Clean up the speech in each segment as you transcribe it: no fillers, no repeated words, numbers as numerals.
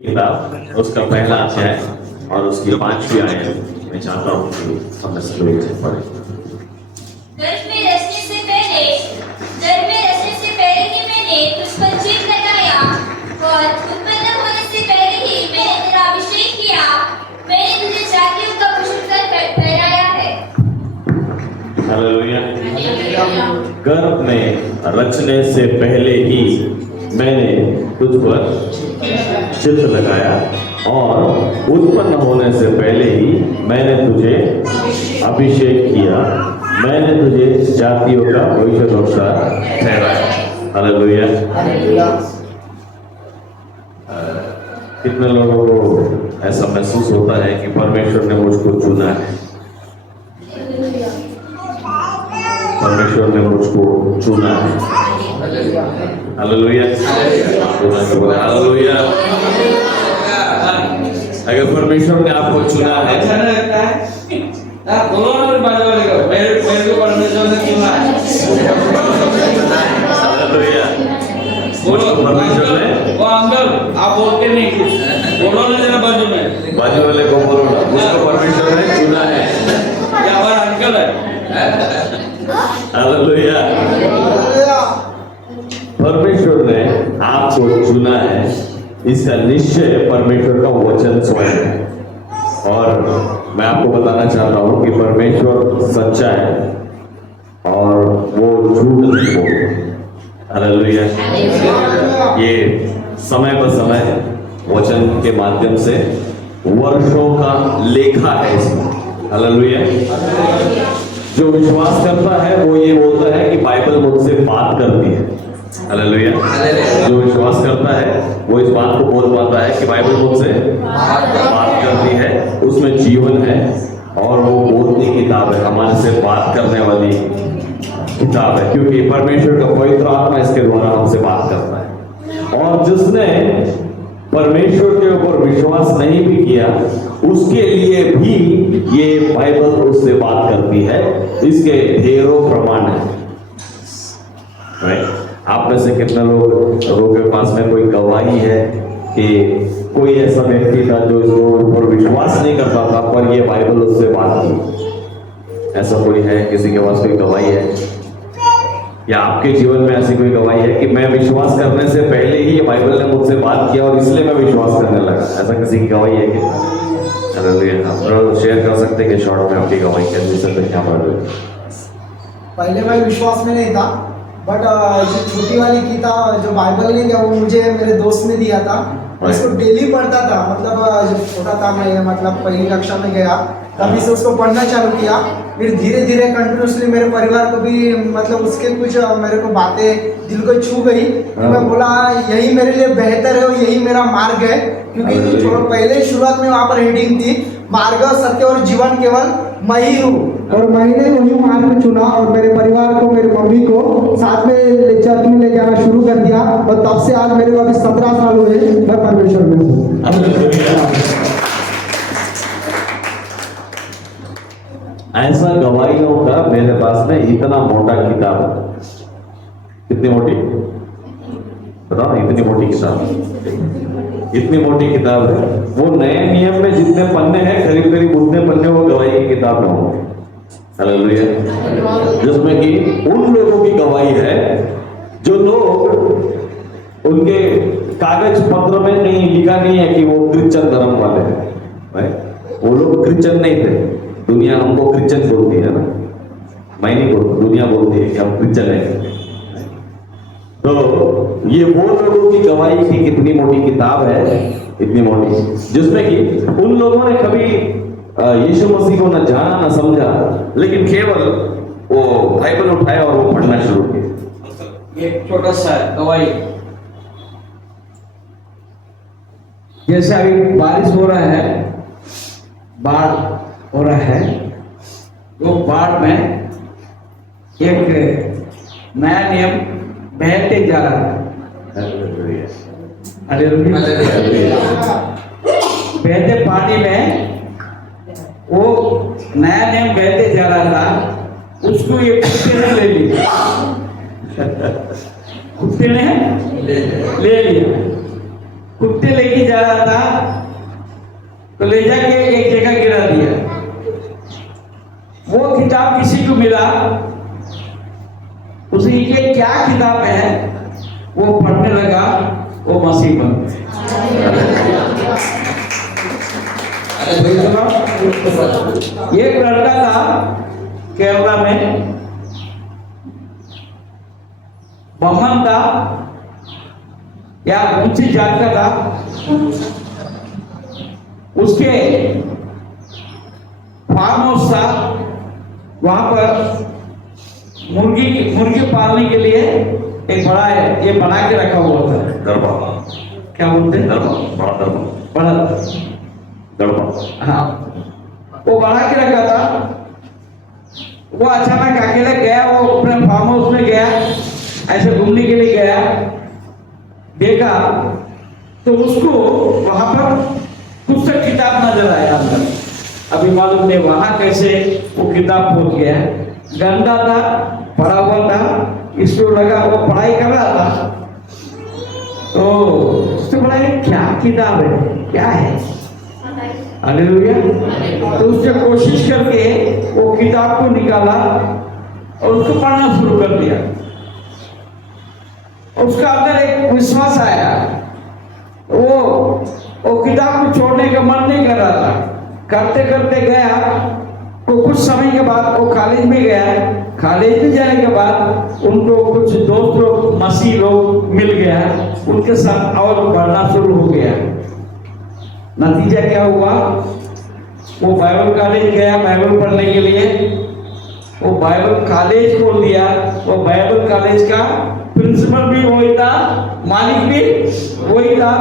किताब उसका पहला अध्याय और उसकी 5वीं आयत मैं चाहता हूँ कि हम इस लोग से पढ़ें। गर्भ में रचने से पहले ही मैंने तुझ पर चिन्ह लगाया और उत्पन्न होने से पहले ही मैंने तेरा अभिषेक किया। मैंने तुझे जातियों का भूषण पहनाया है। हालेलुया। गर्भ में रचने से पहले ही मैंने तुझ पर चिन्ह लगाया और उत्पन्न होने से पहले ही मैंने तुझे अभिषेक किया। मैंने तुझे जातियों का भविष्यद्वक्ता ठहराया। हालेलुया। कितने लोगों को ऐसा महसूस होता है कि परमेश्वर ने मुझको चुना है? परमेश्वर ने मुझको चुना है। हालेलुया। हालेलुया। अगर परमेश्वर ने आपको चुना है, मेरे को परमेश्वर ने चुना है। हालेलुया। मुझको परमेश्वर ने, वो अंकल आप बोलते नहीं कुछ, बोलो ना जरा बाजू में, बाजू वाले को बोलो ना, मुझको परमेश्वर ने चुना है। ये हमारा अंकल है। हालेलुया। परमेश्वर ने आपको चुना है, इसका निश्चय परमेश्वर का वचन स्वयं है। और मैं आपको बताना चाहता हूं कि परमेश्वर सच्चा है और वो झूठ नहीं बोलता। हालेलुया। ये समय पर समय वचन के माध्यम से वर्षों का लेखा है इसमें। हालेलुया। जो विश्वास करता है वो ये बोलता है कि बाइबल मुझसे बात करती है। हालेलुया। जो विश्वास करता है वो इस बात को बोल पाता है कि बाइबल मुझसे बात करती है, उसमें जीवन है और वो बोलती किताब है, हमारे से बात करने वाली किताब है, क्योंकि परमेश्वर का पवित्र आत्मा इसके द्वारा हमसे बात करता है। और जिसने परमेश्वर के ऊपर विश्वास नहीं भी किया उसके लिए भी ये बाइबल उससे बात करती है। इसके ढेरों प्रमाण है। आप में से कितने लोगों के पास में कोई गवाही है कि कोई ऐसा व्यक्ति था जो इसको ऊपर विश्वास नहीं करता था पर ये बाइबल उससे बात की? ऐसा कोई है? किसी के पास कोई गवाही है? या आपके जीवन में ऐसी कोई गवाही है कि मैं विश्वास करने से पहले ही ये बाइबल ने मुझसे बात किया और इसलिए मैं विश्वास करने लगा? ऐसा किसी की गवाही है क्या? चलो शेयर कर सकते हैं कि शॉर्ट में आपकी गवाही कैसे क्या बात है? पहले मैं विश्वास में नहीं था, बट जो छोटी वाली किताब जो बाइबल नहीं था वो मुझे मेरे दोस्त ने दिया था। इसको डेली पढ़ता था, मतलब जब छोटा था मैं, मतलब पहली कक्षा में गया तभी से उसको पढ़ना चालू किया। फिर धीरे धीरे कंटिन्यूसली मेरे परिवार को भी, मतलब उसके कुछ मेरे को बातें दिल को छू गई। तो मैं बोला यही मेरे लिए बेहतर है और यही मेरा मार्ग है, क्योंकि पहले शुरुआत में वहाँ पर हेडिंग थी मार्ग सत्य और जीवन केवल मैं ही हूँ। और मैंने वही मार्ग चुना और मेरे परिवार को, मेरी मम्मी को साथ में चर्च में ले जाना शुरू कर दिया और तब से आज मेरे को अभी 17 साल हुए मैं परमेश्वर में हूँ। ऐसा गवाहियों का मेरे पास में इतना मोटा किताब है। कितनी मोटी बताओ? इतनी मोटी किताब, इतनी मोटी किताब है। वो नए नियम में जितने पन्ने हैं करीब करीब उतने पन्ने वो गवाही की किताब में होंगे। हालेलुया। जिसमें कि उन लोगों की गवाही है जो लोग, उनके कागज पत्र में नहीं लिखा नहीं है कि वो क्रिश्चियन धर्म वाले हैं। वो लोग क्रिश्चियन नहीं थे। दुनिया हमको क्रिश्चियन बोलती है ना, मैं नहीं बोलता, दुनिया बोलती है कि हम क्रिश्चियन हैं। तो ये वो लोगों की गवाही की कितनी मोटी किताब है, इतनी मोटी, जिसमें कि उन लोगों ने कभी यीशु मसीह को न जाना न समझा, लेकिन केवल वो बाइबल उठाया और वो पढ़ना शुरू किया। एक छोटा सा गवाही, जैसे अभी बारिश हो रहा है, बाढ़ हो रहा है, वो बाढ़ में एक नया नियम बहते जा रहा है। बहते पानी में वो नया नियम बहते जा रहा था, उसको ये कुत्ते ने ले लिया। कुत्ते ने ले लिया। कुत्ते लेके जा रहा था, तो ले जाके एक जगह गिरा दिया। वो किताब किसी को मिला, उसे ये क्या किताब है, वो पढ़ने लगा, वो मसीह बन गया। एक लड़का था केरला में, ब्राह्मण था या ऊंची जात का था। उसके फार्म हाउस था, वहां पर मुर्गी पालने के लिए एक बड़ा ये बना के रखा हुआ था। दरबार, क्या बोलते हैं? दरबार, बड़ा दरबार। हाँ, वो बना के रखा था। वो अचानक अकेले गया, वो अपने फार्म हाउस में गया, ऐसे घूमने के लिए गया, देखा तो उसको वहां पर कुछ किताब नजर आया अंदर। अभी मालूम नहीं वहां कैसे वो किताब पहुंच गया। गंदा था, पड़ा हुआ था, इसको लगा वो पढ़ाई कर रहा था, तो उससे बोला ये क्या किताब है, क्या है? हालेलुया। तो उसने कोशिश करके वो किताब को निकाला और उसको पढ़ना शुरू कर दिया। उसका अंदर एक विश्वास आया, वो किताब को छोड़ने का मन नहीं कर रहा था। करते करते गया, तो कुछ समय के बाद वो कॉलेज में गया। कॉलेज में जाने के बाद उनको कुछ दोस्त लोग, मसीह लोग मिल गया, उनके साथ और पढ़ना शुरू हो गया। नतीजा क्या हुआ? वो बाइबल कॉलेज गया बाइबल पढ़ने के लिए। वो बाइबल कॉलेज खोल दिया। वो बाइबल कॉलेज का प्रिंसिपल भी वही था, मालिक भी वही था,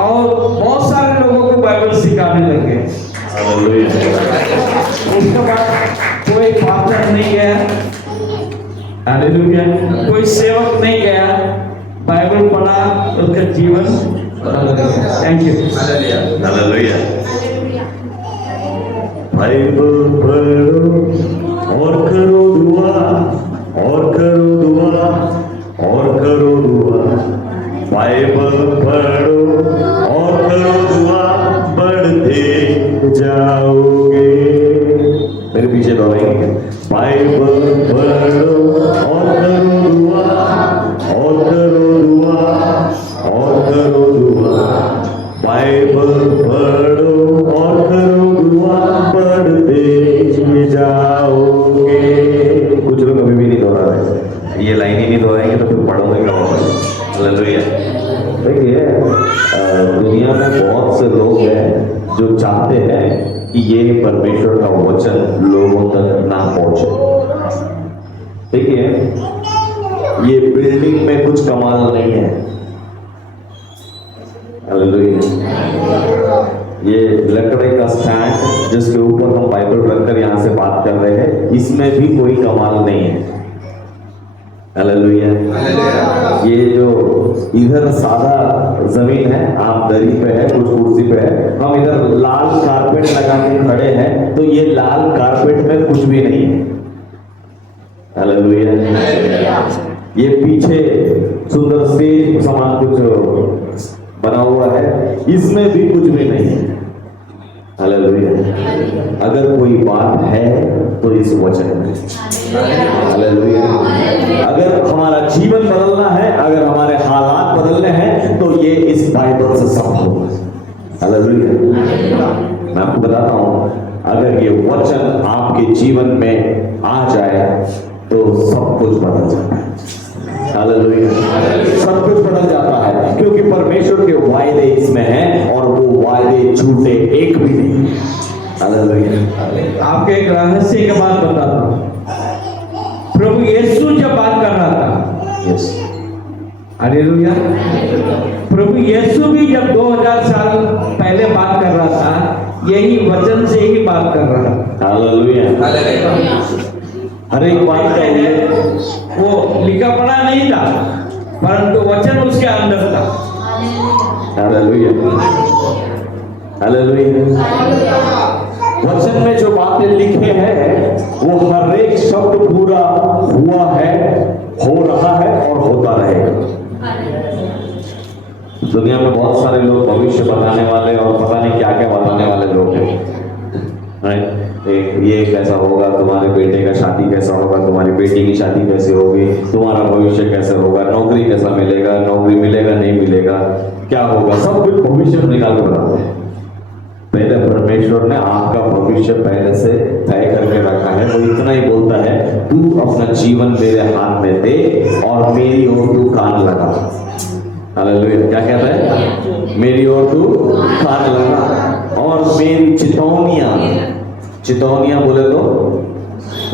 और बहुत सारे लोगों को बाइबल सिखाने लगे। उसके बाद कोई पास्टर नहीं गया, हालेलुया, कोई सेवक नहीं गया, बाइबल पढ़ा, उसका जीवन बदल गया। Thank you. हालेलुया। बाइबल पढ़ो और करो दुआ, और करो दुआ, और करो दुआ। बाइबल पढ़ो और करो दुआ, बढ़ते जाओगे। मेरे पीछे दोहराएंगे। बाइबल पढ़ो और करो दुआ, और करो दुआ, और करो दुआ। बाइबल पढ़ो और करो दुआ, बढ़ते जाओगे। कुछ लोग अभी भी नहीं दोहरा रहे, ये लाइन ही नहीं दोहराएंगे तो फिर पढ़ोगे क्या होगा? हालेलुया। देखिए, दुनिया में बहुत से लोग हैं जो चाहते हैं कि ये परमेश्वर का वचन लोगों तक ना पहुंचे। देखिए, ये बिल्डिंग में कुछ कमाल नहीं है। हालेलुया। ये लकड़े का स्टैंड जिसके ऊपर हम बाइबल रखकर यहाँ से बात कर रहे हैं, इसमें भी कोई कमाल नहीं है। हालेलुया। ये जो इधर सादा जमीन है, आप दरी पे है, कुछ कुर्सी पे है, हम इधर लाल कारपेट लगा के खड़े हैं, तो ये लाल कारपेट में कुछ भी नहीं है। हालेलुया। ये पीछे सुंदर स्टेज समान कुछ बना हुआ है, इसमें भी कुछ भी नहीं है। हालेलुया। अगर कोई बात है तो इस वचन में। हालेलुया। अगर हमारा जीवन बदलना है, अगर हमारे हालात बदलने हैं, तो ये इस बाइबल से संभव है। हालेलुया। मैं आपको बताता हूं, अगर ये वचन आपके जीवन में आ जाए तो सब कुछ बदल जाता है। हालेलुया। सब कुछ बदल जाता है, क्योंकि परमेश्वर के वायदे इसमें हैं और वो वायदे झूठे एक भी नहीं। हालेलुया। आपके एक रहस्य की बात बताता हूं। प्रभु यीशु जब बात कर रहा था, यस, हालेलुया, प्रभु यीशु भी जब 2000 साल पहले बात कर रहा था, यही वचन से ही बात कर रहा था। हालेलुया। हर एक बात का वो लिखा पढ़ा नहीं था, परंतु वचन उसके अंदर था। हालेलुया। हालेलुया। वचन में जो बातें लिखे हैं, वो हर एक शब्द पूरा हुआ है, हो रहा है और होता रहेगा। दुनिया में बहुत सारे लोग भविष्य बताने वाले और पता नहीं क्या क्या बताने वाले कैसा होगा, तुम्हारे बेटे का शादी कैसा होगा, तुम्हारी बेटी की शादी कैसे होगी, तुम्हारा भविष्य कैसे होगा, नौकरी कैसा मिलेगा, नौकरी मिलेगा नहीं मिलेगा, क्या होगा, सब कुछ भविष्य में निकाल कर बताते हैं। पहले परमेश्वर ने आपका भविष्य पहले से तय करके रखा है। वो इतना ही बोलता है, तू अपना जीवन मेरे हाथ में दे और मेरी ओर तू कान लगा। हालेलुया। क्या कहता है? मेरी ओर तू कान लगा और मेरी चितौनियां बोले तो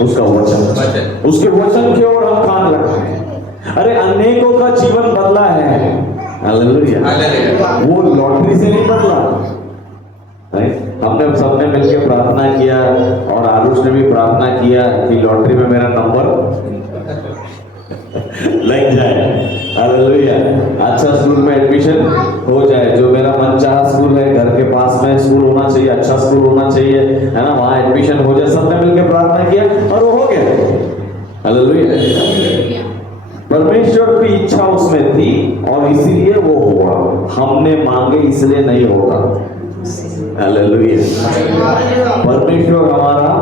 उसका वचन, उसके वचन की ओर हम कान लगाए। अरे अनेकों का जीवन बदला है। हालेलुया। वो लॉटरी से नहीं बदला। हमने सबने मिलकर प्रार्थना किया और आरुष ने भी प्रार्थना किया कि लॉटरी में मेरा नंबर लग जाए। हालेलुया। अच्छा स्कूल में एडमिशन हो जाए, जो मेरा मनचाहा स्कूल है, घर के पास में स्कूल होना चाहिए, अच्छा स्कूल होना चाहिए, है ना, वहां एडमिशन हो जाए। सबने मिलकर प्रार्थना किया और वो हो गया। हालेलुया। परमेश्वर की इच्छा उसमें थी और इसीलिए वो हुआ। हमने मांगे इसलिए नहीं होगा। हालेलुया। परमेश्वर हमारा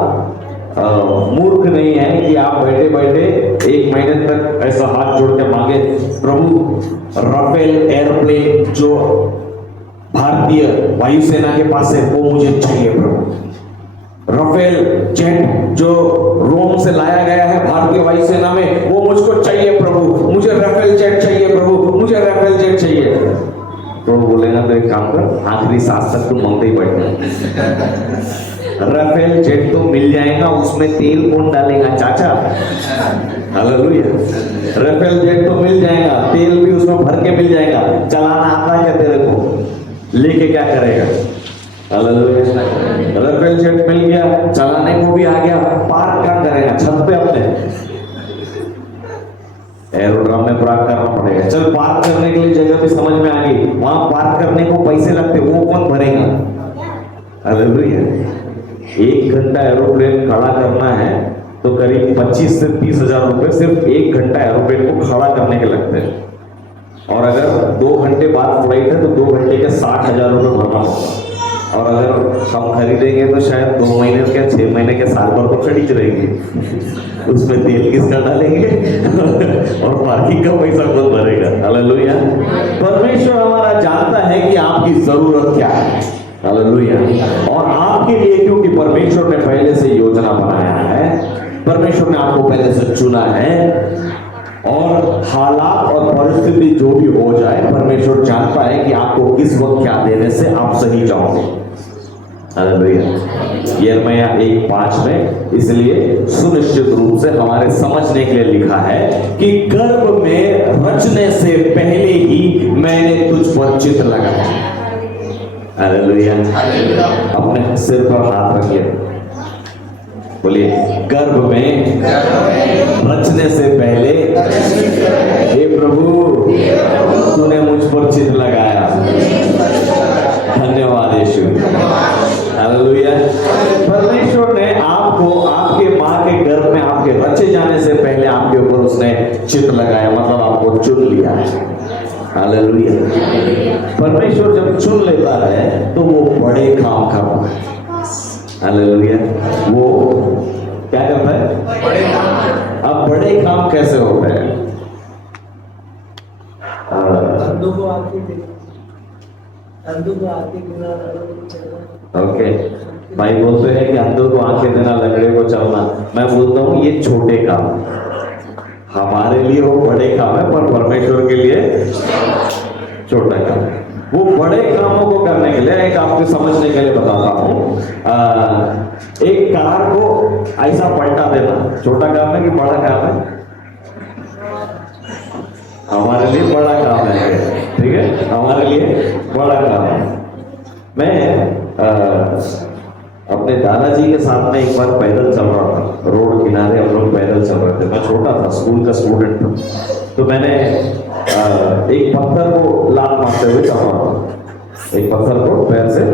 मूर्ख नहीं है कि आप बैठे बैठे 1 महीने तक ऐसा हाथ जोड़ के मांगे, प्रभु राफेल एयरप्लेन जो भारतीय वायुसेना के पास है वो मुझे चाहिए प्रभु। राफेल जेट जो रोम से लाया गया है भारतीय वायुसेना में वो मुझको चाहिए प्रभु। मुझे राफेल जेट चाहिए प्रभु, मुझे राफेल जेट चाहिए। तो बोलेगा तो एक काम कर, आखिरी सांस तक तुम मांगते ही बैठना। राफेल जेट तो मिल जाएगा, उसमें तेल कौन डालेगा चाचा? हालेलुया। राफेल जेट तो मिल जाएगा, तेल भी उसमें भर के मिल जाएगा। चलाना आता क्या तेरे को? लेके क्या करेगा? हालेलुया। राफेल जेट मिल गया, चलाने को भी आ गया, पार्क क्या करेगा? छत पे अपने एरोड्रम में पार्क करना पड़ेगा। चल पार्क करने के लिए जगह भी समझ में आ गई, वहां पार्क करने को पैसे लगते, वो कौन भरेगा? हालेलुया। 1 घंटा एरोप्लेन खड़ा करना है तो करीब 25 से 30 हजार रुपए सिर्फ 1 घंटा एरोप्लेन को खड़ा करने के लगते हैं। और अगर 2 घंटे बाद फ्लाइट है तो 2 घंटे के 60,000 रुपए भरना होगा। और अगर हम खरीदेंगे तो शायद 2 महीने के 6 महीने के साल भर तो खड़ी रहेगी। उसमें तेल किसका डालेंगे और पार्किंग का पैसा कौन भरेगा? हालेलुया। परमेश्वर हमारा जानता है कि आपकी जरूरत क्या है। हालेलुया। और आपके लिए, क्योंकि परमेश्वर ने पहले से योजना बनाया है, परमेश्वर ने आपको पहले से चुना है, और हालात और परिस्थिति जो भी हो जाए, परमेश्वर जानता है कि आपको किस वक्त क्या देने से आप सही जाओगे। हालेलुया। यिर्मयाह 1:5 में इसलिए सुनिश्चित रूप से हमारे समझने के लिए लिखा है कि गर्भ में रचने से पहले ही मैंने तुझ पर चित्त लगाया। हालेलुया। अपने सिर पर हाथ रखिए, बोलिए, गर्भ में रचने से पहले हे प्रभु तूने मुझ पर चित्त लगाया। धन्यवाद यीशु। हालेलुया। परमेश्वर ने आपको आपके माँ के गर्भ में आपके रचे जाने से पहले आपके ऊपर उसने चित्त लगाया, मतलब आपको चुन लिया है। हालेलुया। परमेश्वर जब चुन लेता है तो वो बड़े काम करता है। हालेलुया। वो क्या करता है? बड़े काम। अब बड़े काम कैसे होते हैं? ओके, भाई बोलते हैं कि अंधों को आंखें देना, लंगड़े को चलना। मैं बोलता हूँ ये छोटे काम, हमारे लिए वो बड़े काम है, पर परमेश्वर के लिए छोटा काम है। वो बड़े कामों को करने के लिए एक आपको समझने के लिए बताता हूँ। एक कार को ऐसा पलटा देना छोटा काम है कि बड़ा काम है? हमारे लिए बड़ा काम है, ठीक है, हमारे लिए बड़ा काम है। मैं अपने दादाजी के साथ में एक बार पैदल चल रहा था, रोड किनारे हम लोग पैदल चल रहे थे। मैं छोटा था, स्कूल का स्टूडेंट था, तो मैंने एक पत्थर को लात मारते हुए चल रहा था। एक पत्थर को पैर से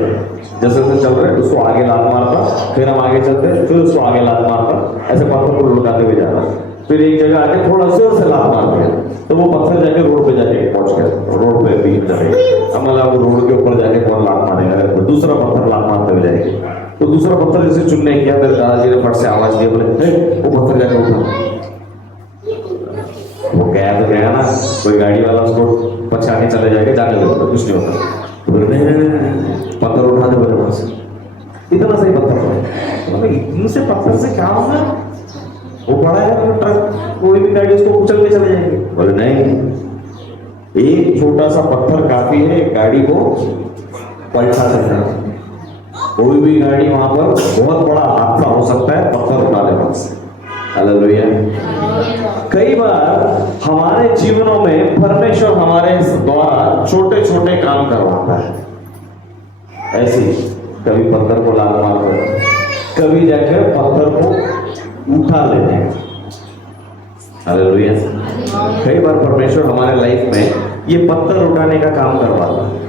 जैसे जैसे चल रहे उसको आगे लात मारता, फिर हम आगे चलते, फिर उसको आगे लात मारता, ऐसे पत्थर को लुटाते हुए जाता। फिर एक जगह आके थोड़ा जोर से लात मार दिया तो वो पत्थर जाके रोड पे जाके पहुंच गया, रोड पे बीच में। मतलब वो रोड के ऊपर जाके कौन लात मारेगा? दूसरा पत्थर लात मारते हुए जाएगी। तो दूसरा पत्थर जैसे चुनने किया, मेरे दादाजी ने फट से आवाज दिया, बोले वो पत्थर जाके उठा। वो गया तो गया ना, कोई गाड़ी वाला उसको पछा के चले जाएगा, जाने दो, कुछ नहीं होता। तो बोले नहीं, पत्थर उठा दे, बोले बस इतना सही पत्थर है। इनसे पत्थर से क्या होगा, वो बड़ा है तो ट्रक कोई भी गाड़ी उसको उछल के चले जाएंगे। बोले नहीं, एक छोटा सा पत्थर काफी है गाड़ी को पलटा सकता है। कोई भी गाड़ी वहां पर बहुत बड़ा हादसा हो सकता है पत्थर उठाने पर। हालेलुया। कई बार हमारे जीवनों में परमेश्वर हमारे द्वारा छोटे छोटे काम करवाता है। ऐसे कभी पत्थर को लाल मारता है, कभी जाकर पत्थर को उठा लेते हैं। हालेलुया। कई बार परमेश्वर हमारे लाइफ में ये पत्थर उठाने का काम करवाता है।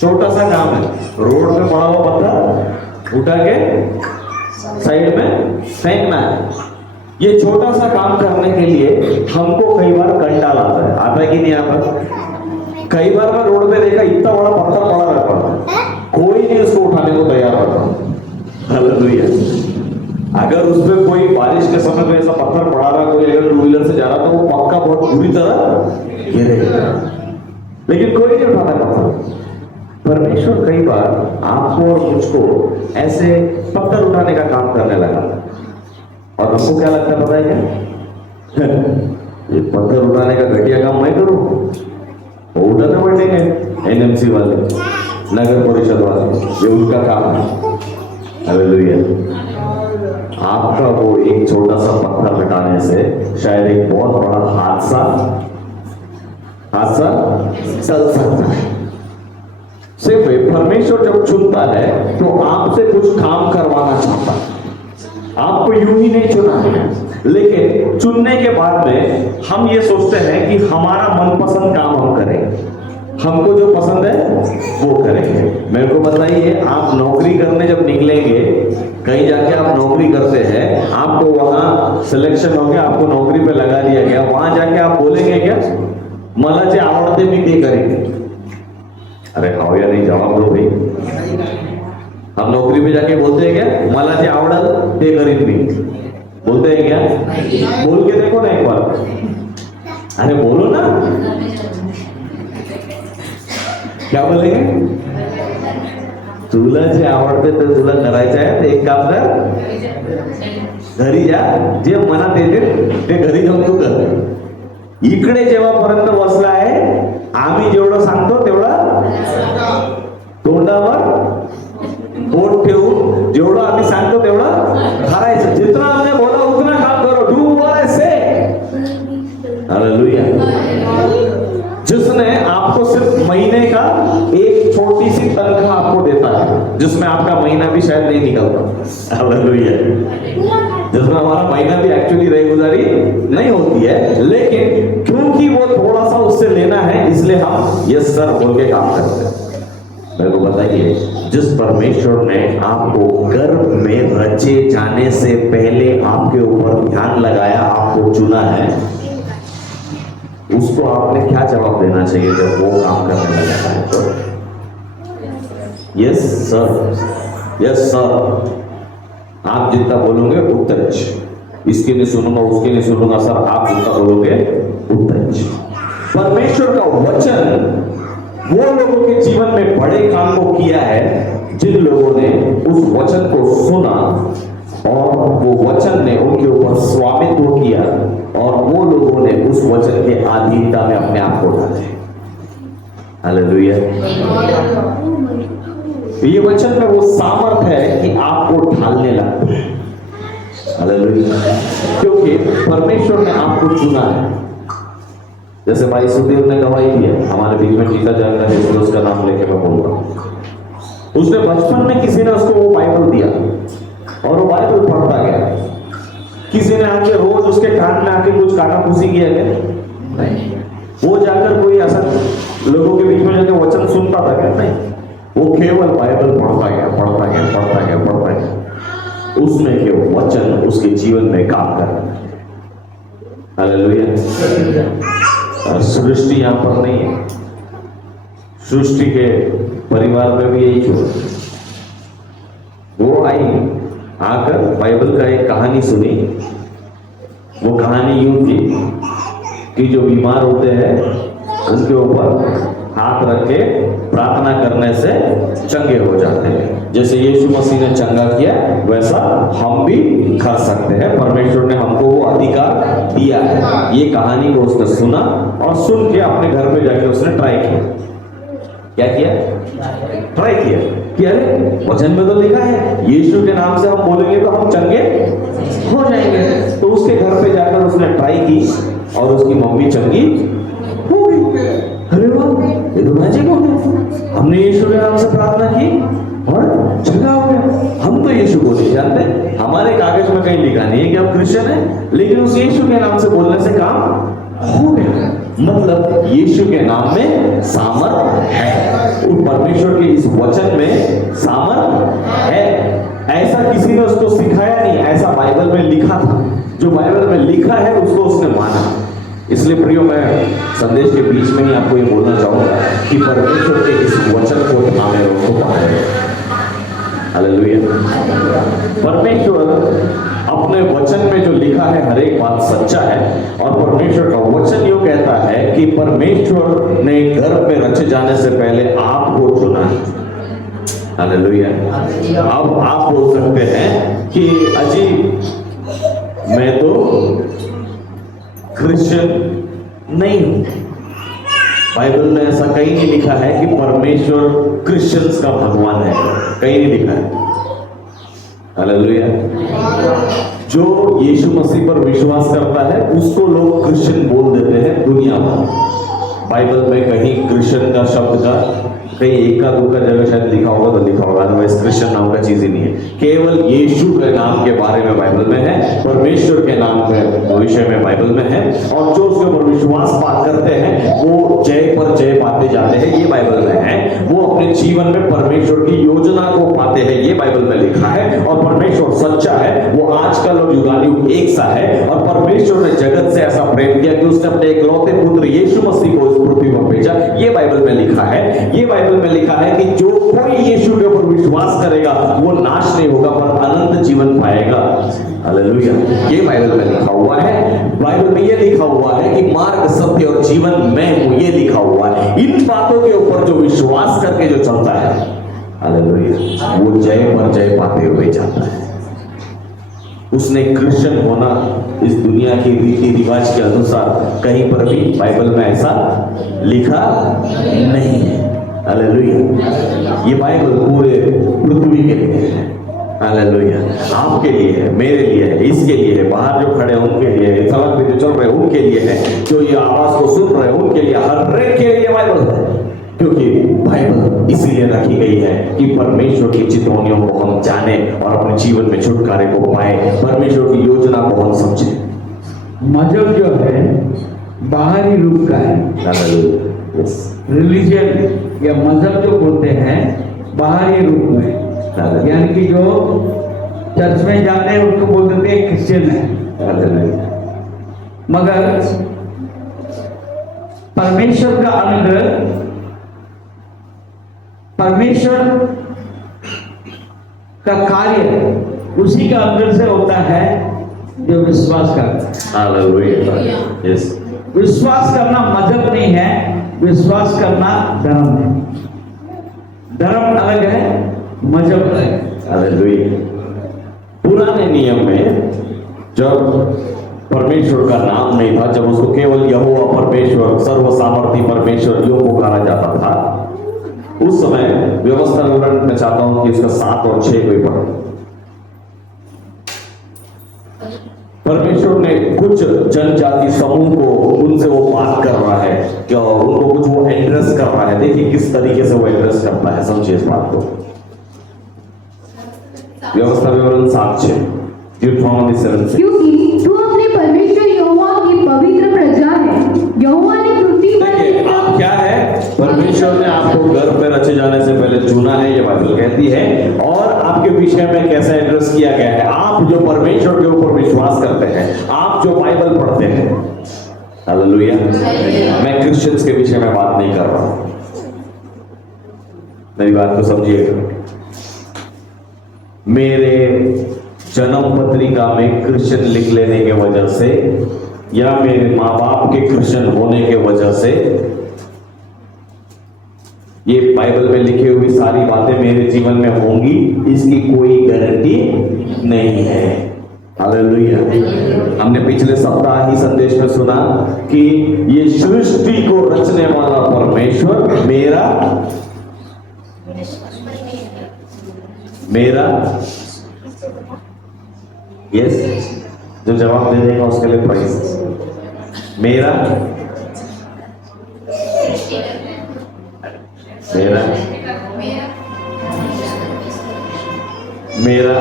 छोटा सा काम है, रोड पे पड़ा हुआ पत्थर उठा के साइड में फेंकना है। ये छोटा सा काम करने के लिए हमको कई बार कंटाल आता है कि नहीं आता? कई बार मैं रोड पे देखा इतना बड़ा पत्थर पड़ा रहता है, कोई नहीं उसको उठाने को तैयार होता। हालेलुया। अगर उस पे कोई बारिश के समय में ऐसा पत्थर पड़ा रहा, कोई अगर टू व्हीलर से जा रहा तो वो पक्का बहुत बुरी तरह गिरेगा, लेकिन कोई नहीं उठाता पत्थर। परमेश्वर कई बार आपको और मुझको ऐसे पत्थर उठाने का काम करने लगा, और हमको क्या लगता है पता है क्या? ये पत्थर उठाने का घटिया काम मैं करूं, वो उठाने बैठेंगे एनएमसी वाले, नगर परिषद वाले, ये उनका काम है। हालेलुया। आपका वो एक छोटा सा पत्थर हटाने से शायद एक बहुत बड़ा हादसा चल सकता है। सिर्फ परमेश्वर जब चुनता है तो आपसे कुछ काम करवाना चाहता है। आपको यूं ही नहीं चुना है, लेकिन चुनने के बाद में हम ये सोचते हैं कि हमारा मनपसंद काम हम करेंगे, हमको जो पसंद है वो करेंगे। मेरे को बताइए, आप नौकरी करने जब निकलेंगे, कहीं जाके आप नौकरी करते हैं, आपको वहां सिलेक्शन हो गया, आपको नौकरी पे लगा दिया गया, वहां जाके आप बोलेंगे क्या मला जे आवडते मी ते करेंगे? अरे हाँ या नहीं, जवाब दो भाई। हम नौकरी पे जाके बोलते हैं क्या मला जे आवडल ते करीन मी? बोलते हैं क्या? बोल के देखो ना एक बार, अरे बोलो ना, क्या बोलेंगे? तुला जे आवडते ते तुला करायचं आहे ते एक काम कर, घरी जा, जे मनात येते ते घरी जाऊन तू कर. इकडे जेव्हापर्यंत बसला आहे, आम्ही जेवढं सांगतो तेवढं तोंडावर बोट ठेवून जेवढं आम्ही सांगतो तेवढं करायचं. जितना हमने बोला उतना काम करो, डू व्हाट आई से. हालेलुया. जिसने आपको सिर्फ महीने का एक छोटी सी तनख्वाह आपको देता है, जिसमें आपका महीना भी शायद नहीं निकलता. हालेलुया. जिसमें हमारा महीना भी एक्चुअली रेगुलरी नहीं होती है, लेकिन क्योंकि वो थोड़ा सा उससे लेना है, इसलिए हम यस सर बोल के काम करते हैं. मेरे को बताइए, जिस परमेश्वर ने आपको गर्भ में रचे जाने से पहले आपके ऊपर ध्यान लगाया, आपको चुना है, उसको आपने क्या जवाब देना चाहिए जब वो काम करने लगा है? तो यस सर, यस सर. आप जितना बोलोगे उतना अच्छा. इसके नहीं सुनूंगा, उसके नहीं सुनूंगा सर, आप जितना बोलोगे उतना अच्छा. परमेश्वर का वचन वो लोगों के जीवन में बड़े काम को किया है जिन लोगों ने उस वचन को सुना और वो वचन ने उनके ऊपर स्वामित्व किया, और वो लोगों ने उस वचन के अधीनता में अपने आप को डाले. हालेलुया. ये वचन में वो सामर्थ है कि आपको ढालने लगता है. हालेलुया. क्योंकि परमेश्वर ने आपको चुना है. जैसे भाई सुदेव ने गवाही दी है, हमारे बीच में टीका जानता है, इसलिए उसका नाम लेके मैं बोल रहा हूं. उसने बचपन में किसी ने उसको वो बाइबल दिया और वो बाइबल पढ़ता गया. किसी ने आके रोज उसके कान में आके कुछ कानाफूसी किया क्या? नहीं. वो जाकर कोई ऐसा लोगों के बीच में जाकर वचन सुनता था क्या? नहीं. वो केवल बाइबल पढ़ता गया, पढ़ता गया, पढ़ता गया, पढ़ता गया. उसमें के वचन उसके जीवन में काम कर रहा है. हालेलुया. सृष्टि यहां पर नहीं है, सृष्टि के परिवार में भी यही हुआ। वो आई, आकर बाइबल का एक कहानी सुनी। वो कहानी यूं थी कि जो बीमार होते हैं उनके ऊपर हाथ रख के प्रार्थना करने से चंगे हो जाते हैं। जैसे यीशु मसीह ने चंगा किया वैसा हम भी कर सकते हैं। परमेश्वर ने हमको वो अधिकार दिया है। ये कहानी को उसने सुना और सुन के अपने घर पे जाके उसने ट्राई किया। क्या किया? ट्राई किया कि अरे वचन में तो लिखा है यीशु के नाम से हम बोलेंगे तो हम चंगे हो जाएंगे। तो उसके घर पे जाकर उसने ट्राई की और उसकी मम्मी चंगी हो गई। अरे वाह, ये तो मैजिक हो गया। हमने यीशु के नाम से प्रार्थना की और चंगा हो गया। हम तो यीशु को नहीं जानते, हमारे कागज में कहीं लिखा नहीं है कि हम क्रिश्चियन हैं, लेकिन उस यीशु के नाम से बोलने से काम हो गया। मतलब यीशु के नाम में सामर्थ है। परमेश्वर के इस वचन में सामर्थ है। ऐसा किसी ने उसको सिखाया नहीं, ऐसा बाइबल में लिखा था। जो बाइबल में लिखा है उसको उसने माना। इसलिए प्रियो, मैं संदेश के बीच में ही आपको ये बोलना चाहूंगा कि परमेश्वर के इस वचन को थामे रखो, थामे रखो। हालेलुया। परमेश्वर अपने वचन में जो लिखा है हर एक बात सच्चा है। और परमेश्वर का वचन यूं कहता है कि परमेश्वर ने घर पे रचे जाने से पहले आपको चुना। हालेलुया। अब आप बोल सकते हैं कि अजी मैं तो क्रिश्चियन नहीं हूं। बाइबल में ऐसा कहीं नहीं लिखा है कि परमेश्वर क्रिश्चियंस का भगवान है, कहीं नहीं लिखा है। हालेलुया। जो यीशु मसीह पर विश्वास करता है उसको लोग क्रिश्चियन बोल देते हैं दुनिया में। बाइबल में कहीं क्रिश्चियन का शब्द का कहीं एक का दो का जगह शायद लिखा होगा तो लिखा होगा, अदरवाइज क्रिश्चियन नाम का चीज ही नहीं है। केवल यीशु के नाम के बारे में बाइबल में है, परमेश्वर के नाम के विषय में बाइबल में है। और जो उसके ऊपर विश्वास पात करते हैं वो जय पर जय पाते जाते हैं, ये बाइबल में है। वो अपने जीवन में परमेश्वर की योजना को पाते हैं, ये बाइबल में लिखा है। और परमेश्वर सच्चा है, वो आजकल और युगानुयुग एक सा है। और परमेश्वर ने जगत से ऐसा प्रेम किया कि उसने अपने इकलौते पुत्र यीशु मसीह को इस पृथ्वी पर भेजा, ये बाइबल में लिखा है। ये बाइबल में लिखा है कि जो कोई यीशु के ऊपर विश्वास करेगा वो नाश नहीं होगा पर अनंत जीवन पाएगा। हालेलुया। ये बाइबल में लिखा हुआ है। बाइबल में ये लिखा हुआ है कि मार्ग, सत्य और जीवन मैं हूं, ये लिखा हुआ है। इन बातों के ऊपर जो विश्वास करके जो चलता है, हालेलुया, वो जय पर जय पाते हुए जाता है। उसने क्रिश्चियन होना इस दुनिया की रीति रिवाज के अनुसार कहीं पर भी बाइबल में ऐसा लिखा नहीं है। हालेलुया। ये बाइबल पूरे पृथ्वी के लिए है। हालेलुया। आपके लिए है, मेरे लिए है, इसके लिए है, बाहर जो खड़े हैं उनके लिए है, सड़क पे जो चल रहे हैं उनके लिए है, जो ये आवाज को सुन रहे हैं उनके लिए, हर एक के लिए बाइबल है। क्योंकि बाइबल इसीलिए रखी गई है कि परमेश्वर की चितौनियों को हम जाने और अपने जीवन में छुटकारे को पाए, परमेश्वर की योजना को हम समझे। मजहब जो है बाहरी रूप का है। रिलीजन या मजहब जो बोलते हैं बाहरी रूप में, यानी कि जो चर्च में जाते हैं उसको बोल देते हैं क्रिश्चियन है। मगर परमेश्वर का अनुग्रह, परमेश्वर का कार्य उसी का अंदर से होता है जो विश्वास करता है। हालेलुया। यस। विश्वास करना मजहब नहीं है, विश्वास करना धर्म है। धर्म अलग है, मजहब अलग है। हालेलुया। पुराने नियम में जब परमेश्वर का नाम नहीं था, जब उसको केवल यहोवा परमेश्वर, सर्वसामर्थी परमेश्वर यूं पुकारा जाता था, उस समय व्यवस्था विवरण में चाहता हूं कि उसका 7 और 6 कोई पढ़े। परमेश्वर ने कुछ जनजाति समूह को उनसे वो बात कर रहा है कि उनको कुछ वो एड्रेस कर रहा है। देखिए किस तरीके से वो एड्रेस करता है, समझिए इस बात को। व्यवस्था विवरण 7:6, ड्यूटरोनॉमी 7:6। क्योंकि तू अपने परमेश्वर यहोवा की पवित्र प्रजा है। यहोवा ने पृथ्वी पर देखिए आप क्या है, परमेश्वर ने आपको घर पे रचे जाने से पहले चुना है, ये बाइबल कहती है। और आपके विषय में कैसा एड्रेस किया गया है, आप जो परमेश्वर के ऊपर विश्वास करते हैं, आप जो बाइबल पढ़ते हैं। हालेलुया। मैं क्रिश्चियंस के विषय में बात नहीं कर रहा हूं। मेरी बात को समझिएगा। मेरे जन्म पत्रिका में क्रिश्चियन लिख लेने के वजह से या मेरे माँ बाप के क्रिश्चियन होने के वजह से ये बाइबल में लिखी हुई सारी बातें मेरे जीवन में होंगी, इसकी कोई गारंटी नहीं है। हालेलुया। हमने पिछले सप्ताह ही संदेश में सुना कि ये सृष्टि को रचने वाला परमेश्वर मेरा यस, जो जवाब दे देगा उसके लिए प्राइज। मेरा मेरा मेरा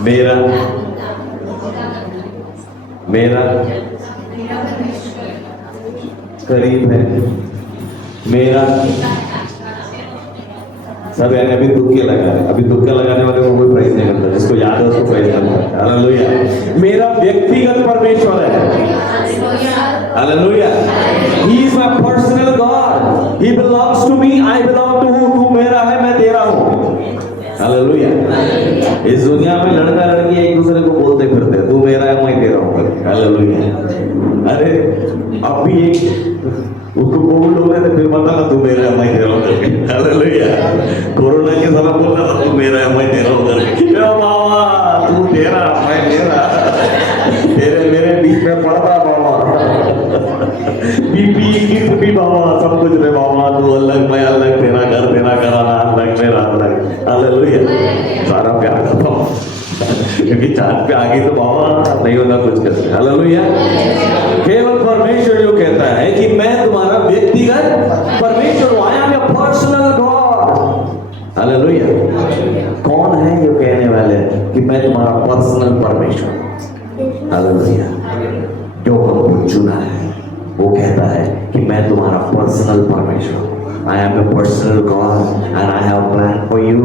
मेरा मेरा करीब है। मेरा सब यानी अभी तुक्के लगा रहे, अभी तुक्का लगाने वाले को कोई प्राइज नहीं मिलता, जिसको याद है उसको प्राइज मिलता है। हालेलुया। मेरा व्यक्तिगत परमेश्वर है। Hallelujah. He is my personal God. He belongs to me. I belong to him. तू मेरा है, मैं तेरा हूँ। हालेलुया। इस दुनिया में लड़का लड़की एक दूसरे को बोलते फिरते, तू मेरा है, मैं तेरा हूँ। हालेलुया। अरे अब भी एक उसको कोविड हो गया तो फिर बता ना, तू मेरा है, मैं तेरा हूँ। हालेलुया। कोरोना के समय बोलना था, तू मेरा है, मैं तेरा हूँ। बाबा तू तेरा, मैं मेरा, तेरे मेरे बीच में पड़ता बाबा। बीपी किट भी बाबा, सब कुछ रे बाबा, तू अलग मैं अलग, तेरा घर तेरा घराना अलग, मेरा अलग। हालेलुया। सारा प्यार करता हूँ, क्योंकि चांद पे आ गई तो बाबा नहीं होना कुछ करते। हालेलुया। केवल परमेश्वर जो कहता है कि मैं तुम्हारा व्यक्तिगत परमेश्वर हूं, I am your personal God. Hallelujah. कौन है जो कहने वाले कि मैं तुम्हारा पर्सनल परमेश्वर? हालेलुया। जो हमको चुना है वो कहता है कि मैं तुम्हारा पर्सनल परमेश्वर हूं। I am a personal God and I have a plan for you.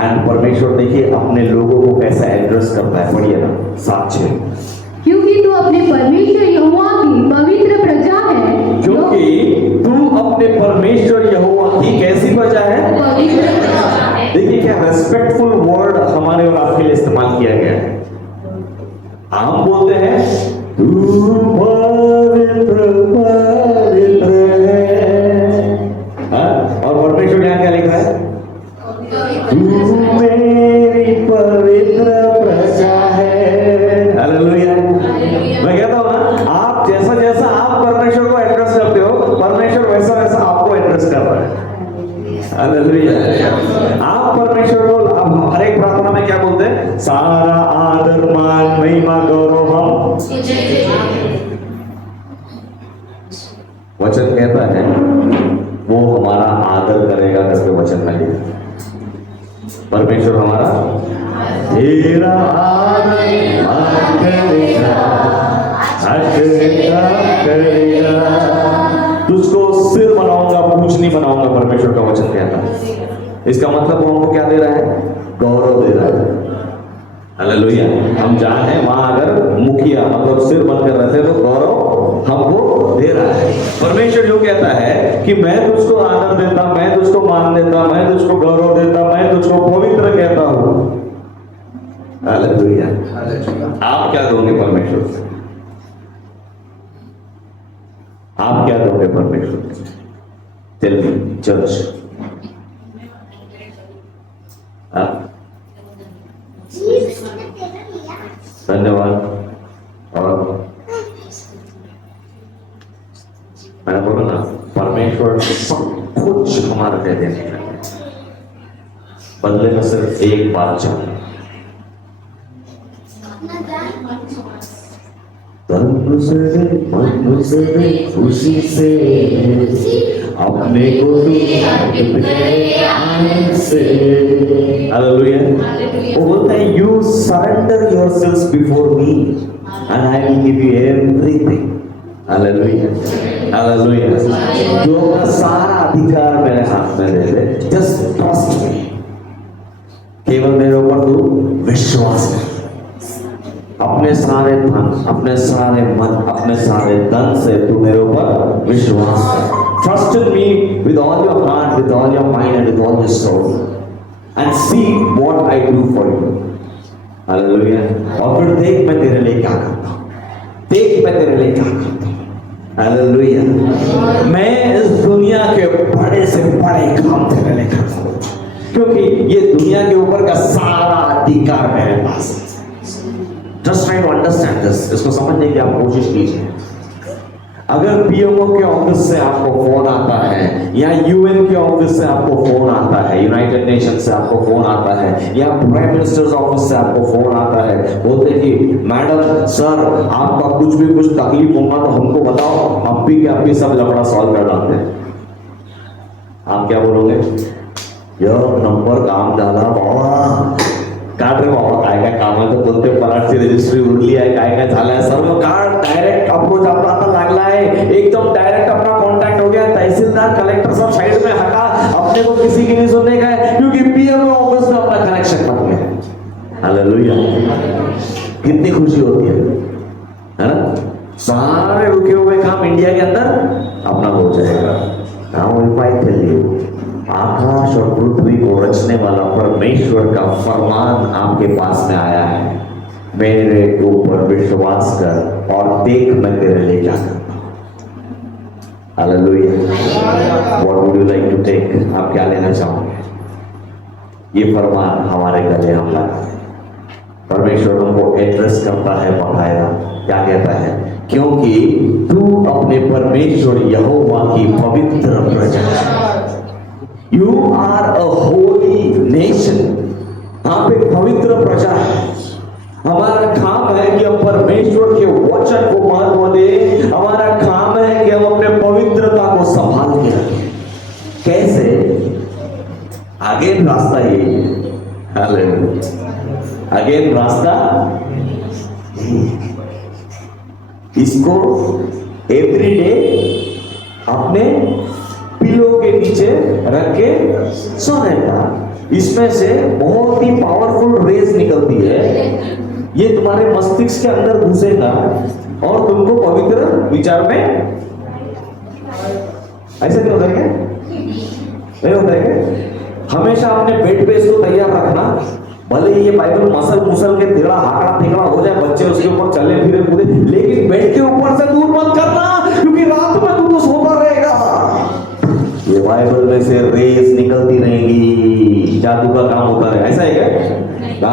And परमेश्वर देखिए अपने लोगों को कैसा एड्रेस करता है, पढ़िए ना 7:6। क्योंकि तू अपने परमेश्वर यहोवा की पवित्र प्रजा है। क्योंकि तू अपने परमेश्वर यहोवा की कैसी प्रजा है? पवित्र प्रजा है। देखिए क्या रेस्पेक्टफुल वर्ड हमारे और आपके लिए इस्तेमाल किया गया है। हम बोलते हैं तू पवित्र पवित्र है, और परमेश्वर यहाँ क्या लिखा है? तू मेरी पवित्र प्रजा है। हालेलुया। मैं कहता हूँ ना, आप जैसा जैसा आप परमेश्वर को एड्रेस करते हो, परमेश्वर वैसा वैसा आपको एड्रेस कर रहा है। हालेलुया। आप परमेश्वर को अब हर एक प्रार्थना में क्या बोलते हैं? सारा आदर मान महिमा गौरव हम। वचन कहता है वो हमारा आदर करेगा करके वचन में लिखा। परमेश्वर हमारा तेरा आदर मान करेगा, करेगा, तुझको सिर बनाऊंगा, पूछ नहीं बनाऊंगा, परमेश्वर का वचन कहता है। इसका मतलब वो हमको क्या दे रहा है? गौरव दे रहा है। हालेलुया। हम जहाँ हैं वहां अगर मुखिया मतलब सिर बनकर रहते तो गौरव हमको दे रहा है। परमेश्वर जो कहता है कि मैं तुझको आदर देता, मैं तुझको मान देता, मैं तुझको गौरव देता, मैं तुझको पवित्र कहता हूं। हालेलुया। आप क्या दोगे परमेश्वर से? आप क्या दोगे परमेश्वर से? Tell me church. धन्यवाद। और मैंने बोला ना, परमेश्वर सब कुछ हमारा दे देने का है, बदले में सिर्फ एक बात चाहिए। तन से मन से खुशी से अपने को हालेलुया। वो बोलता है you surrender yourselves before me and I will give you everything. Hallelujah. Hallelujah. जो अपना सारा अधिकार मेरे हाथ में दे दे, जस्ट ट्रस्ट मी। केवल मेरे ऊपर तू विश्वास कर, अपने सारे धन, अपने सारे मन, अपने सारे धन से तू मेरे ऊपर विश्वास कर। Trust in me with all your heart, with all your mind, and with all your soul, and see what I do for you. Hallelujah. और फिर देख मैं तेरे लिए क्या करता हूँ, देख मैं तेरे लिए क्या करता हूँ। हालेलुया। मैं इस दुनिया के बड़े से बड़े काम तेरे लिए करता हूँ, क्योंकि ये दुनिया के ऊपर का सारा अधिकार मेरे पास है। Just try to understand this, इसको समझने की आप कोशिश कीजिए। अगर पीएमओ के ऑफिस से आपको फोन आता है, या यूएन के ऑफिस से आपको फोन आता है, यूनाइटेड नेशन से आपको फोन आता है, या प्राइम मिनिस्टर्स ऑफिस से आपको फोन आता है, बोलते कि मैडम सर आपका कुछ भी कुछ तकलीफ होगा तो हमको बताओ, हम भी क्या भी सब लफड़ा सॉल्व कर डालते हैं। आप क्या बोलोगे? यह नंबर काम झाला बाबा, काट रे बाबा, काय काय काम आहे तर कोणते पराठची रजिस्ट्री उरली आहे, काय काय झालंय सर्व काढ, डायरेक्ट अप्रोच आपला आता लागला है, एकदम डायरेक्ट अपना कांटेक्ट हो गया, तहसीलदार कलेक्टर सब साइड में हटा, अपने को किसी की नहीं सुनने का है, क्योंकि पीएमओ ऑफिस में अपना कनेक्शन बन गया। हालेलुया। कितनी खुशी होती है ना? सारे रुके हुए काम इंडिया के अंदर अपना हो जाएगा। Now if I tell you, आकाश और पृथ्वी को रचने वाला परमेश्वर का फरमान आपके पास में आया है, मेरे ऊपर विश्वास कर और देख मैं तेरे लिए क्या करता हूं। Hallelujah. What would you like to take? आप क्या लेना चाहोगे? ये फरमान हमारे गले हम लगाए। परमेश्वर हमको एड्रेस करता है बकायदा, क्या कहता है? क्योंकि तू अपने परमेश्वर यहोवा की पवित्र प्रजा है। You are a holy nation। आप एक पवित्र प्रजा है। हमारा काम है कि हम परमेश्वर के वचन को महत्व दें, हमारा काम है कि हम अपने पवित्रता को संभाल के रखें। कैसे? अगेन रास्ता यही है। हालेलुया। अगेन रास्ता इसको एवरीडे अपने पिलो के नीचे रख के सोने का, इसमें से बहुत ही पावरफुल रेज निकलती है, ये तुम्हारे मस्तिष्क के अंदर घुसेगा और तुमको पवित्र विचार में, ऐसे नहीं होता है क्या? नहीं होता है क्या? हमेशा अपने बेड पे इसको तैयार रखना, भले ये बाइबल मसल मुसल के टेढ़ा हाकड़ा टेढ़ा हो जाए, बच्चे उसके ऊपर चले फिरे कूदे, लेकिन बेड के ऊपर से दूर मत करना, क्योंकि रात में तू तो सोता रहेगा। ये बाइबल में से रेस निकलती रहेंगी, जादू का काम होता है, ऐसा है क्या?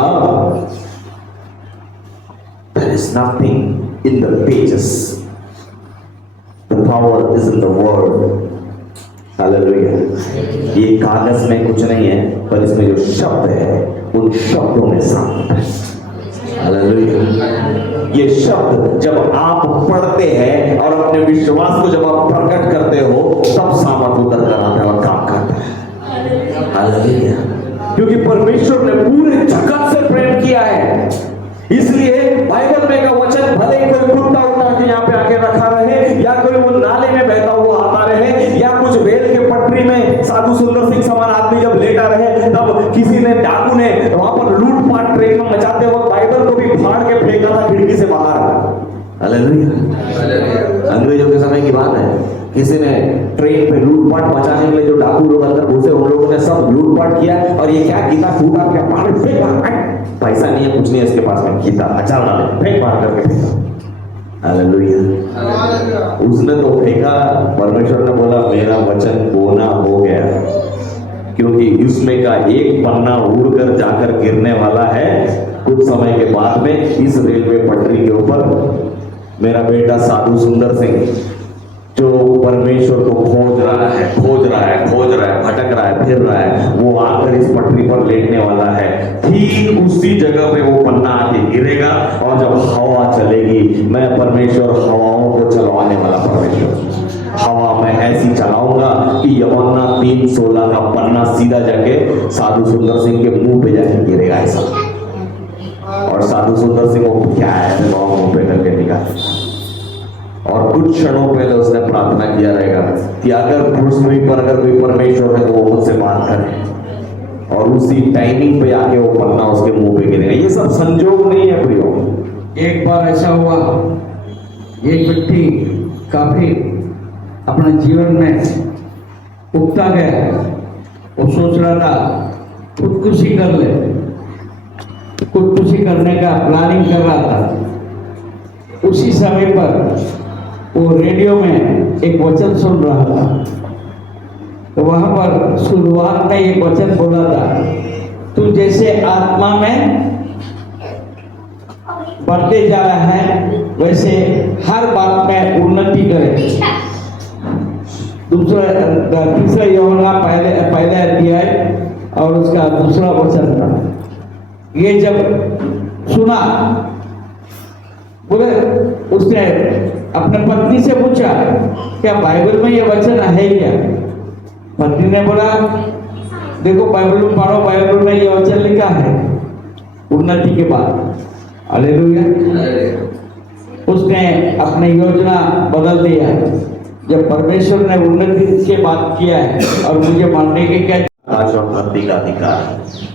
There is nothing in the pages. The power is in the word. Hallelujah. ये कागज में कुछ नहीं है, पर इसमें जो शब्द है उन शब्दों में सामर्थ है। हालेलुया। ये शब्द जब आप पढ़ते हैं और अपने विश्वास को जब आप प्रकट करते हो, तब सामर्थ उतर कर आता है और काम करता है। हालेलुया। क्योंकि परमेश्वर ने पूरे जगत से प्रेम किया है, इसलिए बाइबल में का वचन भले ही कोई कुत्ता उठा के यहाँ पे आके रखा रहे, या कोई वो नाले में बहता हुआ आता रहे, या कुछ रेल के पटरी में साधु सुंदर सिंह समान आदमी जब लेटा रहे, तब किसी ने डाकू ने वहां पर लूटपाट ट्रेन में मचाते वक्त बाइबल को भी फाड़ के फेंका था खिड़की से बाहर। हालेलुया। अंग्रेजों के समय की बात है, किसी ने ट्रेन पे लूटपाट मचाने के लिए जो डाकू लोग अंदर घुसे, उन लोगों ने सब लूटपाट किया, और ये क्या गीता फूटा क्या मार फेंका, पैसा नहीं है कुछ नहीं है इसके पास में, गीता अचार डाले फेंक मार करके फेंका। हालेलुया। उसने तो फेंका, परमेश्वर ने बोला मेरा वचन बोना हो गया, क्योंकि उसमें का एक पन्ना उड़कर जाकर गिरने वाला है कुछ समय के बाद में इस रेलवे पटरी के ऊपर। मेरा बेटा साधु सुंदर सिंह जो परमेश्वर को खोज रहा है, भटक रहा है, फिर रहा है, वो आकर इस पटरी पर लेटने वाला है। ठीक उसी जगह पे वो पन्ना आके गिरेगा, और जब हवा चलेगी, मैं परमेश्वर हवाओं को चलाने वाला परमेश्वर, हवा में ऐसी चलाऊंगा कि यमुना 3:16 का पन्ना सीधा जाके साधु सुंदर सिंह के मुंह पे जाके गिरेगा ऐसा। और साधु सुंदर सिंह को क्या है मुंह पे करके निकाल, और कुछ क्षणों पहले उसने प्रार्थना किया रहेगा कि अगर पृथ्वी पर अगर कोई परमेश्वर है तो वो मुझसे बात करे, और उसी टाइमिंग पे आके वो पन्ना उसके मुंह पे गिरेगा। ये सब संजोग नहीं है प्रियो। एक बार ऐसा हुआ, एक व्यक्ति काफी अपने जीवन में उगता गया। वो सोच रहा था खुदकुशी कर ले, खुदकुशी करने का प्लानिंग कर रहा था। उसी समय पर वो रेडियो में एक वचन सुन रहा था, तो वहां पर शुरुआत में एक वचन बोला था, तू जैसे आत्मा में बढ़ते जा रहा है वैसे हर बात में उन्नति करे। तीसरा यूहन्ना पहले अध्याय और उसका दूसरा वचन था। ये जब सुना, बोले उसने अपने पत्नी से पूछा क्या बाइबल में ये वचन है क्या? पत्नी ने बोला देखो बाइबल में पढ़ो, बाइबल में ये वचन लिखा है उन्नति के बाद। हालेलुया। उसने अपनी योजना बदल दिया। जब परमेश्वर ने उन्नति के बात किया है और मुझे मानने के क्या आज और धरती का अधिकार,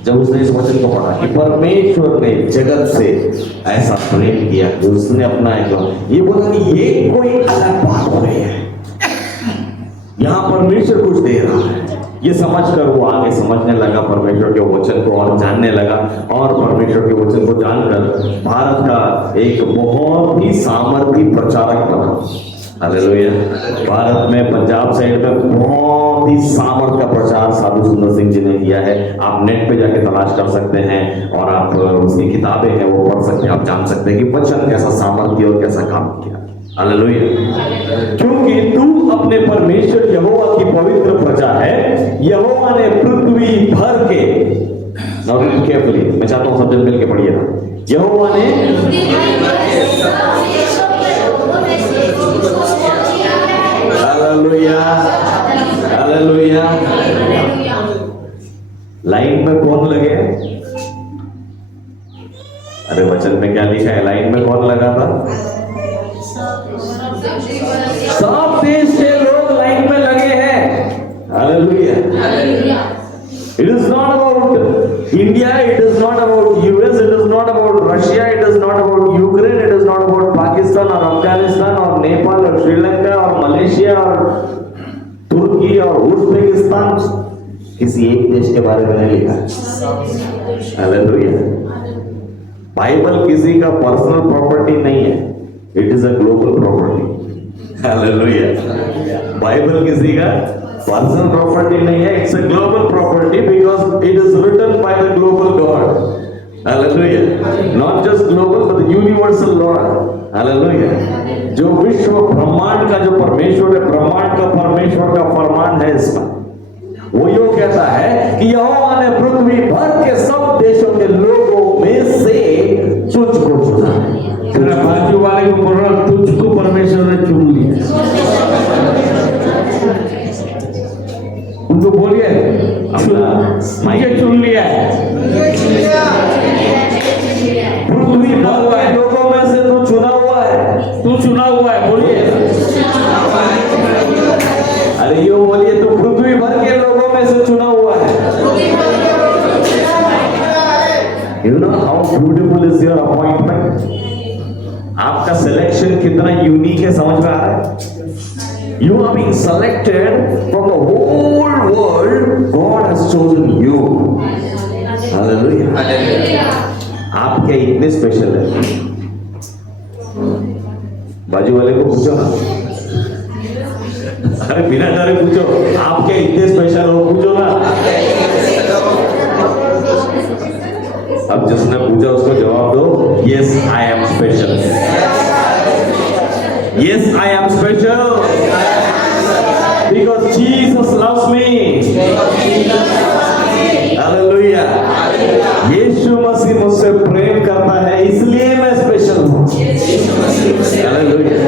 जब उसने इस वचन को पढ़ा कि परमेश्वर ने जगत से ऐसा प्रेम किया कि उसने अपना एक, ये बोला कि ये कोई अलग बात हो रही है, यहाँ परमेश्वर कुछ दे रहा है। ये समझकर वो आगे समझने लगा परमेश्वर के वचन को और जानने लगा, और परमेश्वर के वचन को जानकर भारत का एक बहुत ही सामर्थी प्रचारक बना। हालेलुया। भारत में पंजाब साइड में बहुत ही सामर्थ का प्रचार साधु सुंदर सिंह जी ने किया है। आप नेट पे जाके तलाश कर सकते हैं और आप उसकी किताबें हैं वो पढ़ सकते हैं, आप जान सकते हैं कि वचन कैसा सामर्थ्य और कैसा काम किया। हालेलुया। क्योंकि तू अपने परमेश्वर यहोवा की पवित्र प्रजा है। यहोवा ने पृथ्वी भर के, नाउ रीड केयरफुली, मैं चाहता हूं सब जन मिलके पढ़िएगा। यहोवा ने हालेलुया, हालेलुया। लाइन में कौन लगे? अरे वचन में क्या लिखा है? लाइन में कौन लगा था? सब देश से लोग लाइन में लगे हैं। Hallelujah. It is not about India, it is not about US, it is not about Russia, it is not about Ukraine, it is not about Pakistan or Afghanistan or Nepal or Sri Lanka और Malaysia और तुर्की और Uzbekistan, किसी एक देश के बारे में नहीं लिखा। हालेलुया। बाइबल किसी का पर्सनल प्रॉपर्टी नहीं है, it is a global property. Hallelujah. Bible किसी का पर्सनल प्रॉपर्टी नहीं है, it's a global property because it is written by the global God. Hallelujah. Not just global but universal Lord. Hallelujah. जो विश्व ब्रह्मांड का जो परमेश्वर है, ब्रह्मांड का परमेश्वर का फरमान है इसमें, वो यो कहता है कि यहोवा ने पृथ्वी भर के सब देशों के लोगों में से तुझको चुना। तेरा बाजू वाले को बोल रहा, तुझको परमेश्वर ने चुन लिया। उनको बोलिए मुझे चुन लिया है। पृथ्वी भर के लोगों में से तू चुना हुआ है, तू चुना हुआ है। बोलिए, अरे यो बोलिए, तू पृथ्वी भर के लोगों में से चुना हुआ है। You know how beautiful is your appointment? आपका सिलेक्शन कितना यूनिक है, समझ में आ रहा है? You are being selected from the whole world. God has chosen you. Hallelujah. आप क्या इतने स्पेशल है? बाजू वाले को पूछो ना, अरे बिना डरे पूछो, आप क्या इतने स्पेशल हो? पूछो ना। अब जिसने पूछा उसको जवाब दो, yes I am special. Yes, I am special because Jesus loves me. Hallelujah. यीशु मसीह मुझसे प्रेम करता है, इसलिए मैं स्पेशल हूँ। Hallelujah.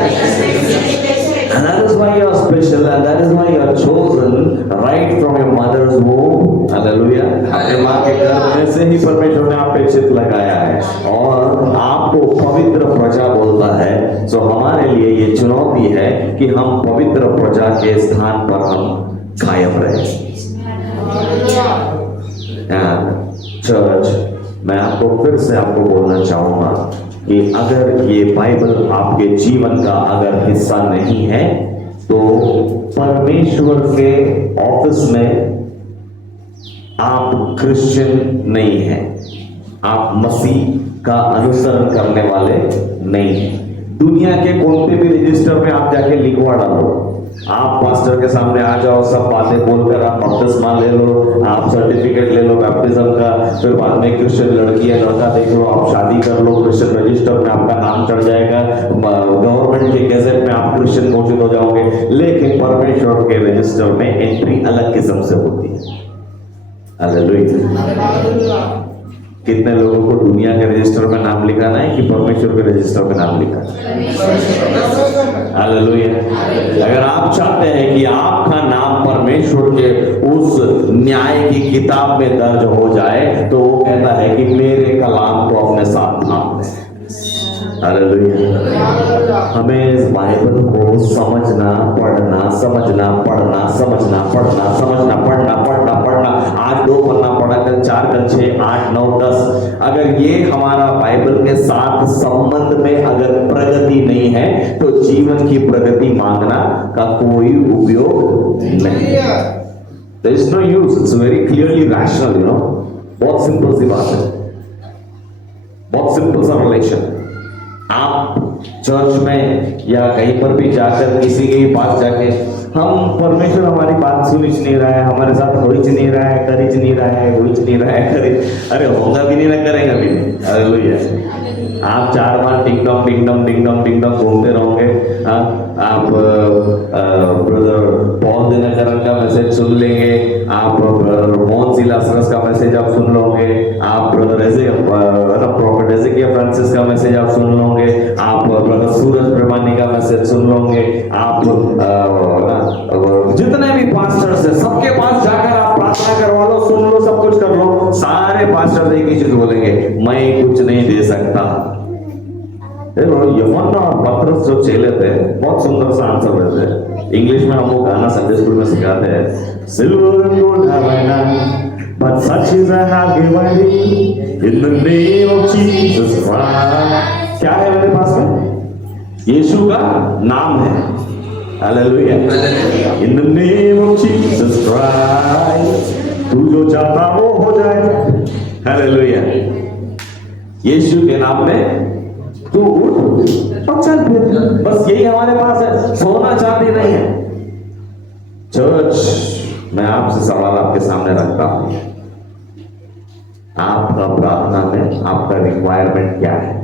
And that is why you are special, and that is why you are chosen right from your mother's womb. Hallelujah. आपके माँ के गर्भ में से ही परमेश्वर ने आप पे चित लगाया है और आपको पवित्र प्रजा बोलता है। तो हमारे लिए ये चुनौती है कि हम पवित्र प्रजा के स्थान पर हम कायम रहे। चर्च, मैं आपको फिर से आपको बोलना चाहूंगा कि अगर ये बाइबल आपके जीवन का अगर हिस्सा नहीं है तो परमेश्वर के ऑफिस में आप क्रिश्चियन नहीं हैं, आप मसीह का अनुसरण करने वाले नहीं हैं। दुनिया के कोई भी रजिस्टर में आप जाके लिखवा डालो, आप पास्टर के सामने आ जाओ, सब बातें बोलकर आप बपतिस्मा ले लो, आप सर्टिफिकेट ले लो बैप्टिज्म का, फिर बाद में क्रिश्चियन लड़की या लड़का देख लो, आप शादी कर लो, क्रिश्चियन रजिस्टर में आपका नाम चढ़ जाएगा, गवर्नमेंट के गैजेट में आप क्रिश्चियन घोषित हो जाओगे। लेकिन परमेश्वर के रजिस्टर में एंट्री अलग किस्म से होती है। हालेलुया। कितने लोगों को दुनिया के रजिस्टर में नाम लिखाना है कि परमेश्वर के रजिस्टर में नाम लिखाना है? हालेलुया। अगर आप चाहते हैं कि आपका नाम परमेश्वर के उस न्याय की किताब में दर्ज हो जाए, तो वो कहता है कि मेरे कलाम को अपने साथ थाम ले। हालेलुया। हमें इस बाइबल को समझना, पढ़ना, समझना, पढ़ना, समझना, पढ़ना, समझना, पढ़ना, पढ़ना, पढ़ना। आज 2 पन्ना पढ़ा, कल 4, कल 6, 8, 9, 10। अगर ये हमारा बाइबल के साथ संबंध में अगर प्रगति नहीं है, तो जीवन की प्रगति मांगना का कोई उपयोग नहीं। There is no use. It's very clearly rational, you know. बहुत सिंपल सी बात है, बहुत सिंपल सा रिलेशन। आप चर्च में या कहीं पर भी जाकर किसी के पास जाके, हम परमेश्वर हमारी बात सुन नहीं रहा है, हमारे साथ हो नहीं रहा है, कर नहीं रहा है, हो नहीं रहा है, करे, अरे होगा भी नहीं ना, करेगा भी नहीं। हालेलुया। आप 4 बार टिंगडम टिंगडम टिंगडम टिंगडम घूमते रहोगे। आप ब्रदर पॉल दिनकरन का मैसेज सुन लेंगे, आप ब्रदर मोहन सिलासरस का मैसेज आप सुन लोगे, आप ब्रदर प्रॉफिट एजेकिया फ्रांसिस का मैसेज आप सुन लोगे, आप ब्रदर सूरज प्रमाणी का मैसेज सुन लोगे, आप जितने भी पास्टर्स हैं सबके पास जाकर आप प्रार्थना करवा लो, सुन लो, सब कुछ कर लो। सारे पास्टर एक ही चीज बोलेंगे, मैं कुछ नहीं दे सकता। यूहन्ना और पतरस जो चेले थे, बहुत सुंदर सा आंसर देते हैं। इंग्लिश में हम वो गाना संडे स्कूल में सिखाते हैं, silver and gold have I not, but such is I have given thee in the name of Jesus Christ। क्या है मेरे पास में? यीशु का नाम है। Hallelujah. In the name of Jesus Christ, तू जो चाहता वो हो जाए। हालेलुया। यीशु के नाम में तू उठ और चल फिर, बस यही हमारे पास है, सोना चांदी नहीं है। चर्च, मैं आपसे सवाल आपके सामने रखता हूं, आपका प्रार्थना में आपका रिक्वायरमेंट क्या है?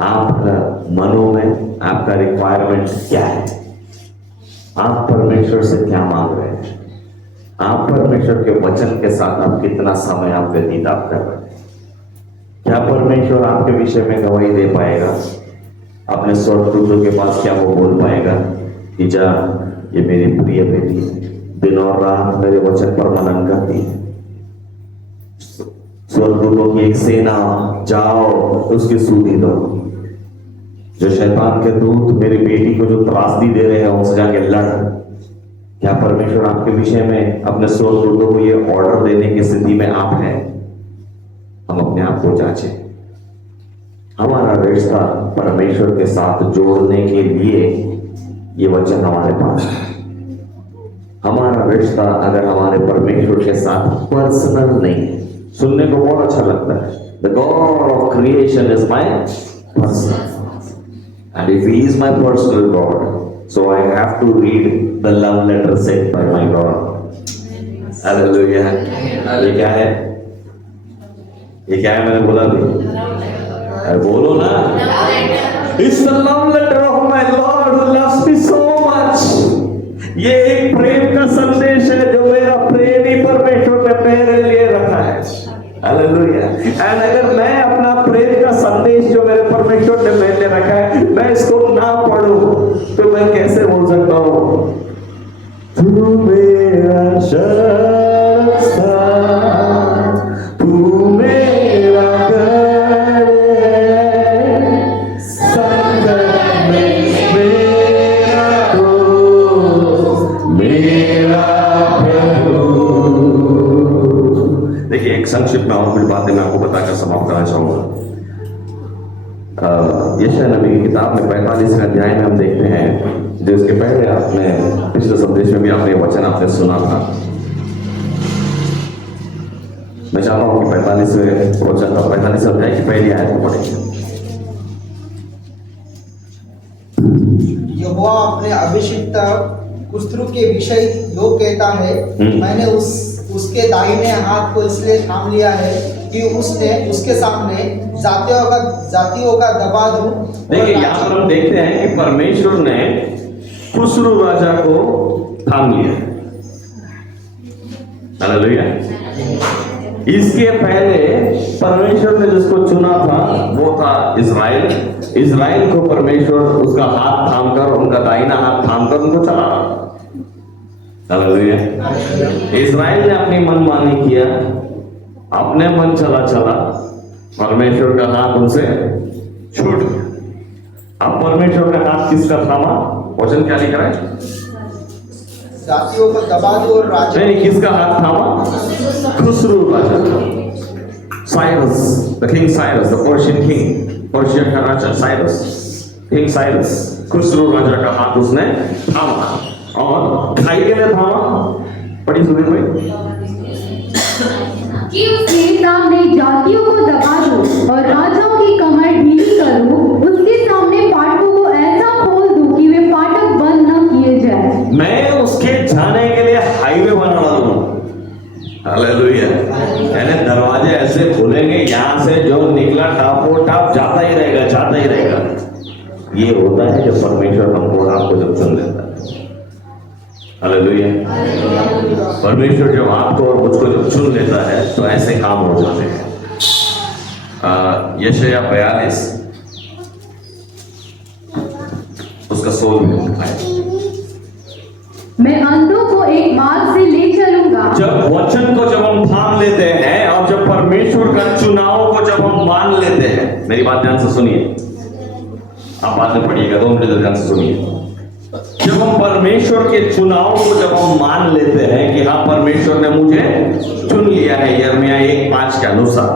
आपका मनों में आपका रिक्वायरमेंट क्या है? आप परमेश्वर से क्या मांग रहे हैं? आप परमेश्वर के वचन के साथ आप कितना समय आप व्यतीत आप कर रहे हैं? क्या परमेश्वर आपके विषय में गवाही दे पाएगा? अपने स्वर्गदूतों के पास क्या वो बोल पाएगा कि जा, ये मेरी प्रिय बेटी है, दिन और रात मेरे वचन पर मनन करती है। स्वर्गदूतों की एक सेना, जाओ उसकी सूदी दो। जो शैतान के दूत मेरी बेटी को जो त्रासदी दे रहे हैं, उनसे जाके लड़। क्या परमेश्वर आपके विषय में अपने स्वर्गदूतों को ये ऑर्डर देने की स्थिति में आप हैं? हम अपने आप को जांचें। हमारा रिश्ता परमेश्वर के साथ जोड़ने के लिए ये वचन हमारे पास है। हमारा रिश्ता अगर हमारे परमेश्वर के साथ पर्सनल नहीं है, सुनने को बहुत अच्छा लगता है, the God of creation is my personal, and if he is my personal God, so I have to read the love letter sent by my God। Hallelujah. ये क्या है? ये क्या है? मैंने बोला भी, अरे बोलो ना। It's the love letter of my Lord who loves me so much। ये एक प्रेम का संदेश है जो मेरा प्रेमी परमेश्वर ने मेरे लिए रखा है। हालेलुया। एंड अगर मैं अपना प्रेम का संदेश जो मेरे परमेश्वर ने मेरे लिए रखा है, मैं इसको ना पढ़ूं, तो मैं कैसे बोल सकता हूं, तू मेरा शख्सा, तू मेरा गढ़ है, संकट में मेरा दोस्त, मेरा प्रभु। देखिए, एक संक्षिप्त में और कुछ बातें मैं आपको बताकर समाप्त करना चाहूंगा। यशायाह नबी की किताब में 45वें अध्याय में हम देखते हैं, जो इसके पहले आपने पिछले संदेश में भी आपने वचन आपने सुना था। मैं चाहता हूं कि 45वें वचन का 45वें अध्याय की पहली आयत को पढ़ेंगे। यहोवा अपने अभिषिक्त कुस्त्रु के विषय यो कहता है, मैंने उसके दाहिने हाथ को इसलिए थाम लिया है कि उसने उसके सामने जातियों का दबा दूं। देखिए यहाँ पर हम देखते हैं कि परमेश्वर ने खुसरू राजा को थाम लिया। हालेलुया। इसके पहले परमेश्वर ने जिसको चुना था वो था इजराइल। इजराइल को परमेश्वर उसका हाथ थामकर, उनका दाहिना हाथ थामकर उनको चला रहा था। हालेलुया। इजराइल ने अपनी मनमानी किया, अपने मन चला परमेश्वर का हाथ उनसे छूट गया। अब परमेश्वर का हाथ किसका थामा? वचन क्या लिख रहा है? जातियों को दबा दो और राजा। नहीं, किसका हाथ थामा? खुसरू राजा, Cyrus, the king Cyrus, the Persian king, Persia का राजा साइरस, किंग साइरस, खुसरू राजा का हाथ उसने थामा और खाई के लिए थामा। पढ़ी सुधीर भाई। कि उसके सामने जातियों को दबा दूं और राजाओं की कमर ढीली करूं, उसके सामने फाटकों को ऐसा खोल दूं कि वे फाटक बंद न किए जाए। मैं उसके जाने के लिए हाईवे बना दूं। हालेलुया। यानी दरवाजे ऐसे खुलेंगे, यहां से जो निकला टापोटाप जाता ही रहेगा। ये होता है जब परमेश्वर हमको आपको जब चुन लेता है। हालेलुया। परमेश्वर जब आपको और मुझको जब चुन लेता है तो ऐसे काम हो जाते हैं। यशायाह 42 उसका 16 है। मैं अंधों को एक मार्ग से ले चलूंगा। जब वचन को जब हम थाम लेते हैं और जब परमेश्वर का चुनाव को जब हम मान लेते हैं, मेरी बात ध्यान से सुनिए, आप बाद में पढ़िएगा, 2 मिनट ध्यान से सुनिए। जब हम परमेश्वर के चुनाव को जब हम मान लेते हैं कि हाँ परमेश्वर ने मुझे चुन लिया है यिर्मयाह 1:5 के अनुसार,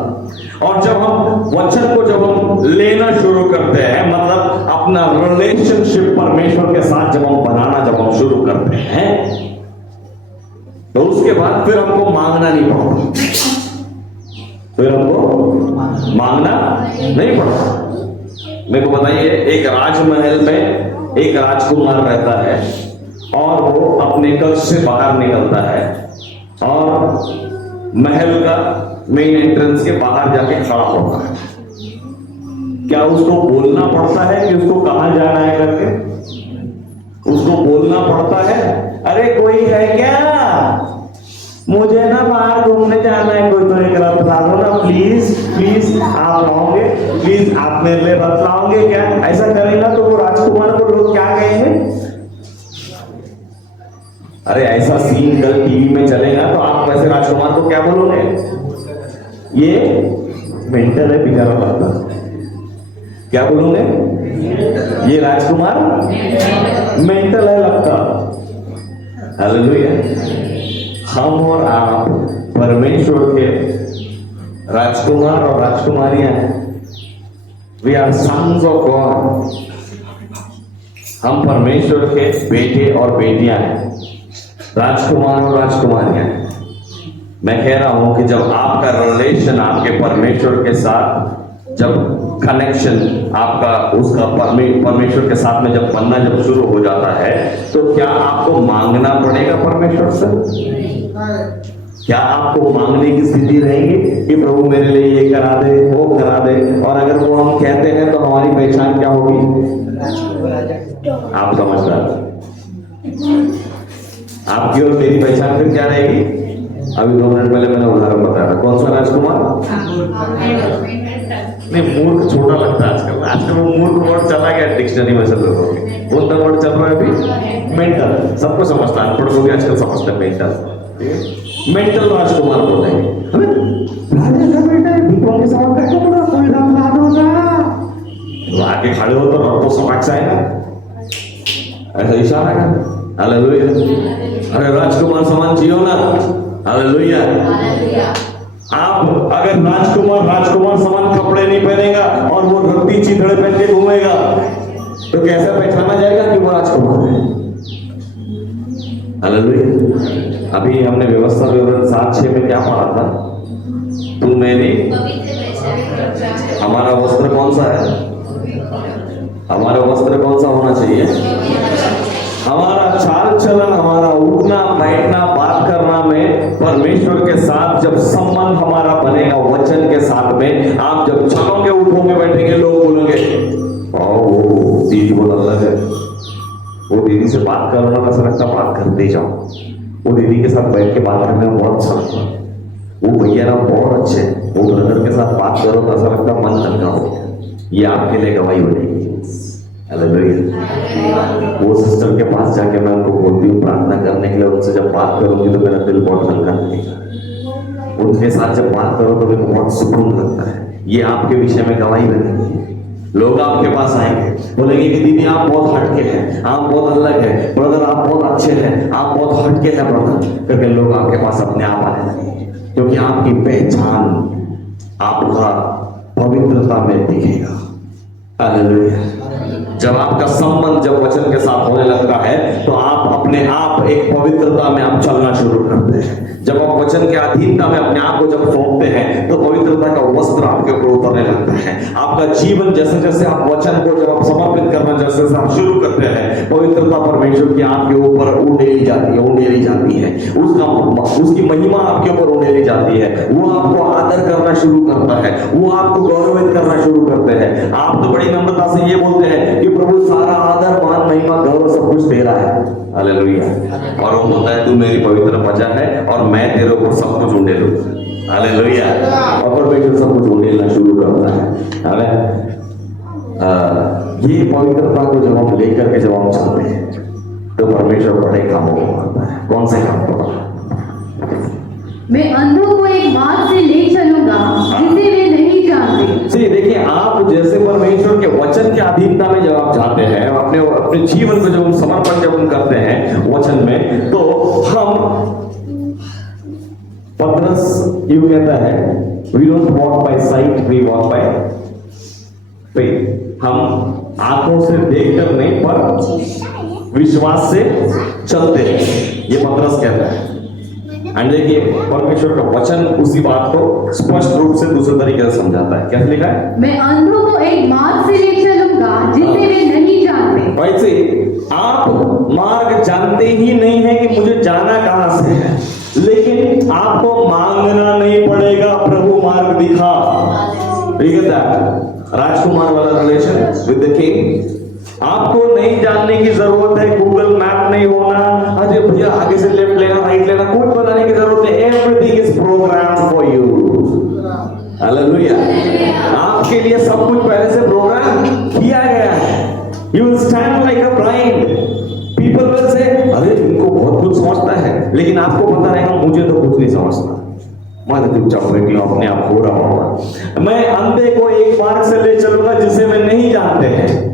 और जब हम वचन को जब हम लेना शुरू करते हैं, मतलब अपना रिलेशनशिप परमेश्वर के साथ जब हम बनाना जब हम शुरू करते हैं, तो उसके बाद फिर हमको मांगना नहीं पड़ता। फिर हमको मांगना नहीं पड़ता। मेरे को बताइए, एक राजमहल में एक राजकुमार रहता है और वो अपने कक्ष से बाहर निकलता है और महल का मेन एंट्रेंस के बाहर जाके खड़ा होता है। क्या उसको बोलना पड़ता है कि उसको कहां जाना है करके? उसको बोलना पड़ता है, अरे कोई है क्या, मुझे ना बाहर घूमने जाना है, कोई तो एक रात बता दो ना प्लीज आप लाओगे, प्लीज आप मेरे लिए रात लाओगे क्या? ऐसा करेगा तो वो राजकुमार को लोग क्या कहेंगे? अरे ऐसा सीन कल टीवी में चलेगा तो आप वैसे राजकुमार को क्या बोलोगे? ये मेंटल है, बिगाड़ा लगता। क्या बोलोगे? ये राजकुमार मेंटल है लगता। हालेलुया। हम और आप परमेश्वर के राजकुमार और राजकुमारियां हैं। We are sons of God. हम परमेश्वर के बेटे और बेटियां हैं, राजकुमार और राजकुमारियां हैं। मैं कह रहा हूं कि जब आपका रिलेशन आपके परमेश्वर के साथ, जब कनेक्शन आपका उसका परमेश्वर के साथ में जब बनना जब शुरू हो जाता है, तो क्या आपको मांगना पड़ेगा परमेश्वर से? क्या आपको मांगने की स्थिति रहेगी कि प्रभु मेरे लिए ये करा दे, वो करा दे? और अगर वो हम कहते हैं तो हमारी पहचान क्या होगी? आप समझदार, आपकी और मेरी पहचान फिर क्या रहेगी? अभी 2 मिनट पहले मैंने उदाहरण बताया था, कौन सा राजकुमार? नहीं, मूर्ख छोटा लगता है आजकल वो मूर्ख वर्ड चला गया डिक्शनरी में सब लोगों के। कौन सा वर्ड चल रहा है अभी? मेंटल। सबको समझता है, अनपढ़ लोग आजकल समझते हैं मेंटल। मेंटल राजकुमार बोलते हैं, तो आगे खड़े हो तो रब को समझ आएगा, ऐसा इशारा है। हालेलुया। अरे राजकुमार समान जियो ना। हालेलुया। आप अगर राजकुमार समान कपड़े नहीं पहनेगा और वो रत्ती चिथड़े पहन के घूमेगा तो कैसे पहचाना जाएगा कि वो राजकुमार है? हालेलुया। अभी हमने व्यवस्था विवरण 7:6 में क्या पढ़ा था? तुम मेरी, हमारा वस्त्र कौन सा है? हमारा वस्त्र कौन सा होना चाहिए? हमारा चाल चलन, हमारा उठना बैठना बात करना में परमेश्वर के साथ जब संबंध हमारा बनेगा वचन के साथ में, आप जब चलोगे उठोगे बैठेंगे, लोग बोलेंगे ओ दीदी बहुत अलग है, वो दीदी से बात करना वैसा लगता बात करते जाओ, वो दीदी के साथ बैठ के बात करने में बहुत अच्छा लगता, वो भैया ना बहुत अच्छे, वो ब्रदर के साथ बात करो तो ऐसा लगता मन हल्का हो। ये आपके लिए गवाही बनेगी। हालेलुया। वो सिस्टर के पास जाके मैं उनको बोलती हूँ प्रार्थना करने के लिए, उनसे जब बात करूंगी तो मेरा दिल बहुत हल्का लगेगा, उनके साथ जब बात करो तो मेरे को बहुत सुकून लगता है। ये आपके विषय में गवाही बनेगी। लोग आपके पास आएंगे, बोलेंगे कि दीदी आप बहुत हटके हैं, आप बहुत अलग है, ब्रदर आप बहुत अच्छे हैं, आप बहुत हटके हैं ब्रदर करके लोग आपके पास अपने आप आने लगेंगे, क्योंकि आपकी पहचान आपका पवित्रता में दिखेगा। हालेलुया। जब आपका संबंध जब वचन के साथ होने लगता है तो आप अपने आप एक पवित्रता में आप चलना शुरू करते हैं। जब आप वचन के अधीनता में अपने आप को जब सौंपते हैं तो पवित्रता का वस्त्र आपके ऊपर उतरने लगता है। आपका जीवन जैसे जैसे आप वचन को जब आप समर्पित करना जैसे जैसे आप शुरू करते हैं, पवित्रता परमेश्वर की आपके ऊपर उंडेली जाती है, उसकी महिमा आपके ऊपर उंडेली जाती है। वो आपको आदर करना शुरू करता है, वो आपको गौरवित करना शुरू करते हैं। आप तो बड़ी नम्रता से ये बोलते हैं कि प्रभु सारा आदर मान महिमा गौरव सब कुछ तेरा है। हालेलुया। और वो बोलता है तू मेरी पवित्र प्रजा है और मैं तेरे ऊपर सब कुछ उंडेलूंगा। हालेलुया। और परमेश्वर सब कुछ उंडेलना शुरू करता है। ये पवित्रता को जब हम लेकर के जब हम चलते हैं तो परमेश्वर बड़े कामों को करता है। कौन से काम करता है? मैं अंधों को एक मार्ग से ले चलूंगा जिसे वे नहीं जानते। देखिए, आप जैसे परमेश्वर के वचन के अधीनता में जब आप जाते हैं, अपने जीवन को जब हम समर्पण जब हम करते हैं वचन में, तो हम पतरस यूं कहता है we don't walk by sight, we walk by faith. हम आंखों से देखकर नहीं पर विश्वास से चलते हैं, ये पतरस कहता है। एंड देखिए, परमेश्वर का वचन उसी बात को स्पष्ट रूप से दूसरे तरीके से समझाता है। क्या लिखा है? मैं अंधों को एक मार्ग से ले चलूंगा जिसे वे नहीं जानते। वैसे आप मार्ग जानते ही नहीं है कि मुझे जाना कहां से है, लेकिन आपको मांगना नहीं पड़ेगा, प्रभु मार्ग दिखा। ठीक है, राजकुमार वाला रिलेशन विद द किंग। आपको नहीं जानने की जरूरत है, गूगल मैप नहीं होना, अरे भैया आगे से लेफ्ट लेना राइट लेना, कुछ बताने की जरूरत है। Everything is program for you. Hallelujah. आपके लिए सब कुछ पहले से प्रोग्राम किया गया है। You will stand like a blind. People will say अरे इनको बहुत कुछ समझता है, लेकिन आपको पता रहेगा मुझे तो कुछ नहीं समझता। मैं तो चुपचाप बैठ लो, अपने आप हो रहा होगा। मैं अंधे को एक मार्ग से ले चलूंगा जिसे वे नहीं जानते हैं।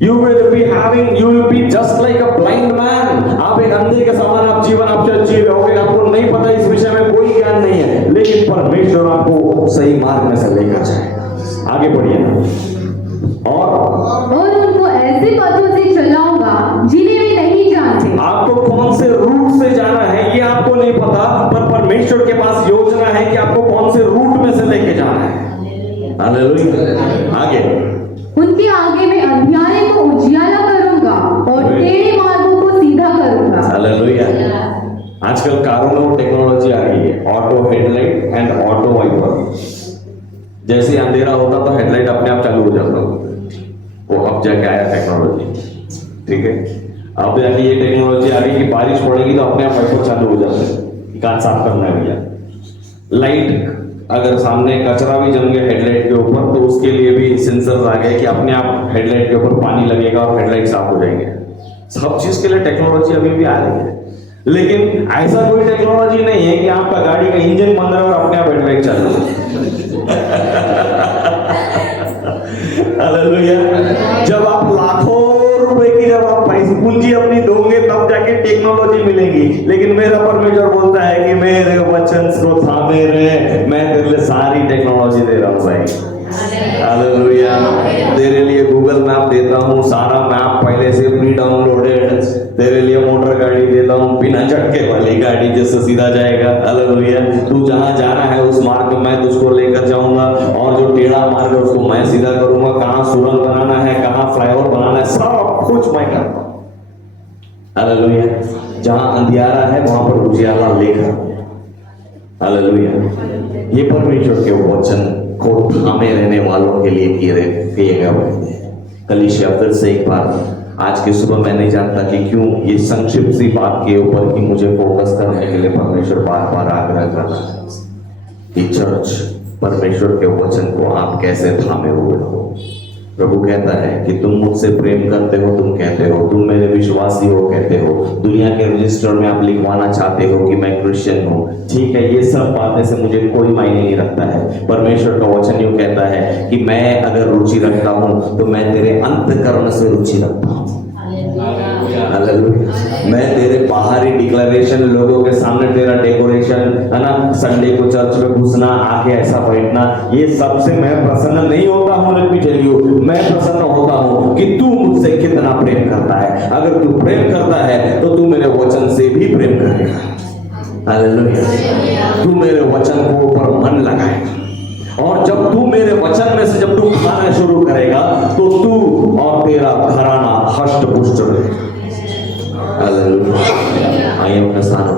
You will be just like a blind man. आप एक अंधे के समान आप जीवन आप जी रहे होगे, आपको नहीं पता, इस विषय में कोई ज्ञान नहीं है, लेकिन परमेश्वर आपको सही मार्ग में से लेकर जाए। आगे बढ़िए। और उनको ऐसे पथों से चलाऊंगा जिन्हें वे नहीं जानते। आपको कौन से रूट से जाना है ये आपको नहीं पता, पर परमेश्वर के पास योजना है कि आपको कौन से रूट में से लेके जाना है। हालेलुया। आगे, उनके आगे मैं अंधियारे को उजियाला करूंगा और टेढ़े मार्गों को सीधा करूंगा। हालेलुया। आजकल कारों में वो टेक्नोलॉजी आ गई है, auto headlight and auto wiper. जैसे अंधेरा होता तो हेडलाइट अपने आप चालू हो जाता, वो अब जाके आया टेक्नोलॉजी। ठीक है, अब जाके ये टेक्नोलॉजी आ गई कि बारिश पड़ेगी तो अपने आप वाइपर चालू हो जाते हैं, कांच साफ करना है भैया। लाइट, अगर सामने कचरा भी जम गया हेडलाइट के ऊपर तो उसके लिए भी सेंसर्स आ गए कि अपने आप हेडलाइट के ऊपर पानी लगेगा और हेडलाइट साफ हो जाएंगे। सब चीज के लिए टेक्नोलॉजी अभी भी आ रही है, लेकिन ऐसा कोई टेक्नोलॉजी नहीं है कि आपका गाड़ी का इंजन बंद है और अपने आप हेडलाइट चालू हो। हालेलुया। जब आप लाखों रुपए की जब आप पूंजी अपनी दोगे तब जाके टेक्नोलॉजी मिलेगी, लेकिन मेरा परमेश्वर बोलता है कि मेरे वचन को थामे रहे, मैं तेरे लिए सारी टेक्नोलॉजी दे रहा हूँ भाई। हालेलुया। तेरे लिए गूगल मैप देता हूँ, सारा मैप पहले से प्री डाउनलोडेड। तेरे लिए मोटर गाड़ी देता हूँ, बिना झटके वाली गाड़ी, जिससे सीधा जाएगा। हालेलुया। तू जहां जाना है उस मार्ग में मैं तुझको लेकर जाऊंगा, और जो टेढ़ा मार्ग है उसको मैं सीधा करूंगा। कहाँ सुरंग बनाना है, कहाँ फ्लाईओवर बनाना है, सब कुछ मैं करता हूँ। हालेलुया। जहां अंधियारा है वहां पर उजियाला लेकर। हालेलुया। ये परमेश्वर के वचन को थामे रहने वालों के लिए किए गए। कलीसिया फिर से एक बार, आज की सुबह मैं नहीं जानता कि क्यों ये संक्षिप्त सी बात के ऊपर ही मुझे फोकस करने के लिए परमेश्वर बार बार आग्रह कर रहा है कि चर्च, परमेश्वर के वचन को आप कैसे थामे हुए हो। प्रभु कहता है कि तुम मुझसे प्रेम करते हो, तुम कहते हो तुम मेरे विश्वासी हो, कहते हो दुनिया के रजिस्टर में आप लिखवाना चाहते हो कि मैं क्रिश्चियन हूँ। ठीक है, ये सब बातें से मुझे कोई मायने नहीं रखता है। परमेश्वर का वचन यूं कहता है कि मैं अगर रुचि रखता हूँ तो मैं तेरे अंतःकरण से रुचि रखता हूँ। हालेलुया। मैं तेरे बाहरी डिक्लेरेशन, लोगों के सामने तेरा डेकोरेशन, है ना, संडे को चर्च में घुसना, आके ऐसा बैठना, ये सबसे मैं प्रसन्न नहीं होता हूँ। लेट मी टेल यू, मैं प्रसन्न होता हूँ कि तू मुझसे कितना प्रेम करता है। अगर तू प्रेम करता है तो तू मेरे वचन से भी प्रेम करेगा। हालेलुया। तू मेरे वचन को ऊपर मन लगाएगा, और जब तू मेरे वचन में से जब तू खाना शुरू करेगा तो तू और तेरा घराना हष्ट पुष्ट रहेगा। हालेलुया। आइए अपने स्थान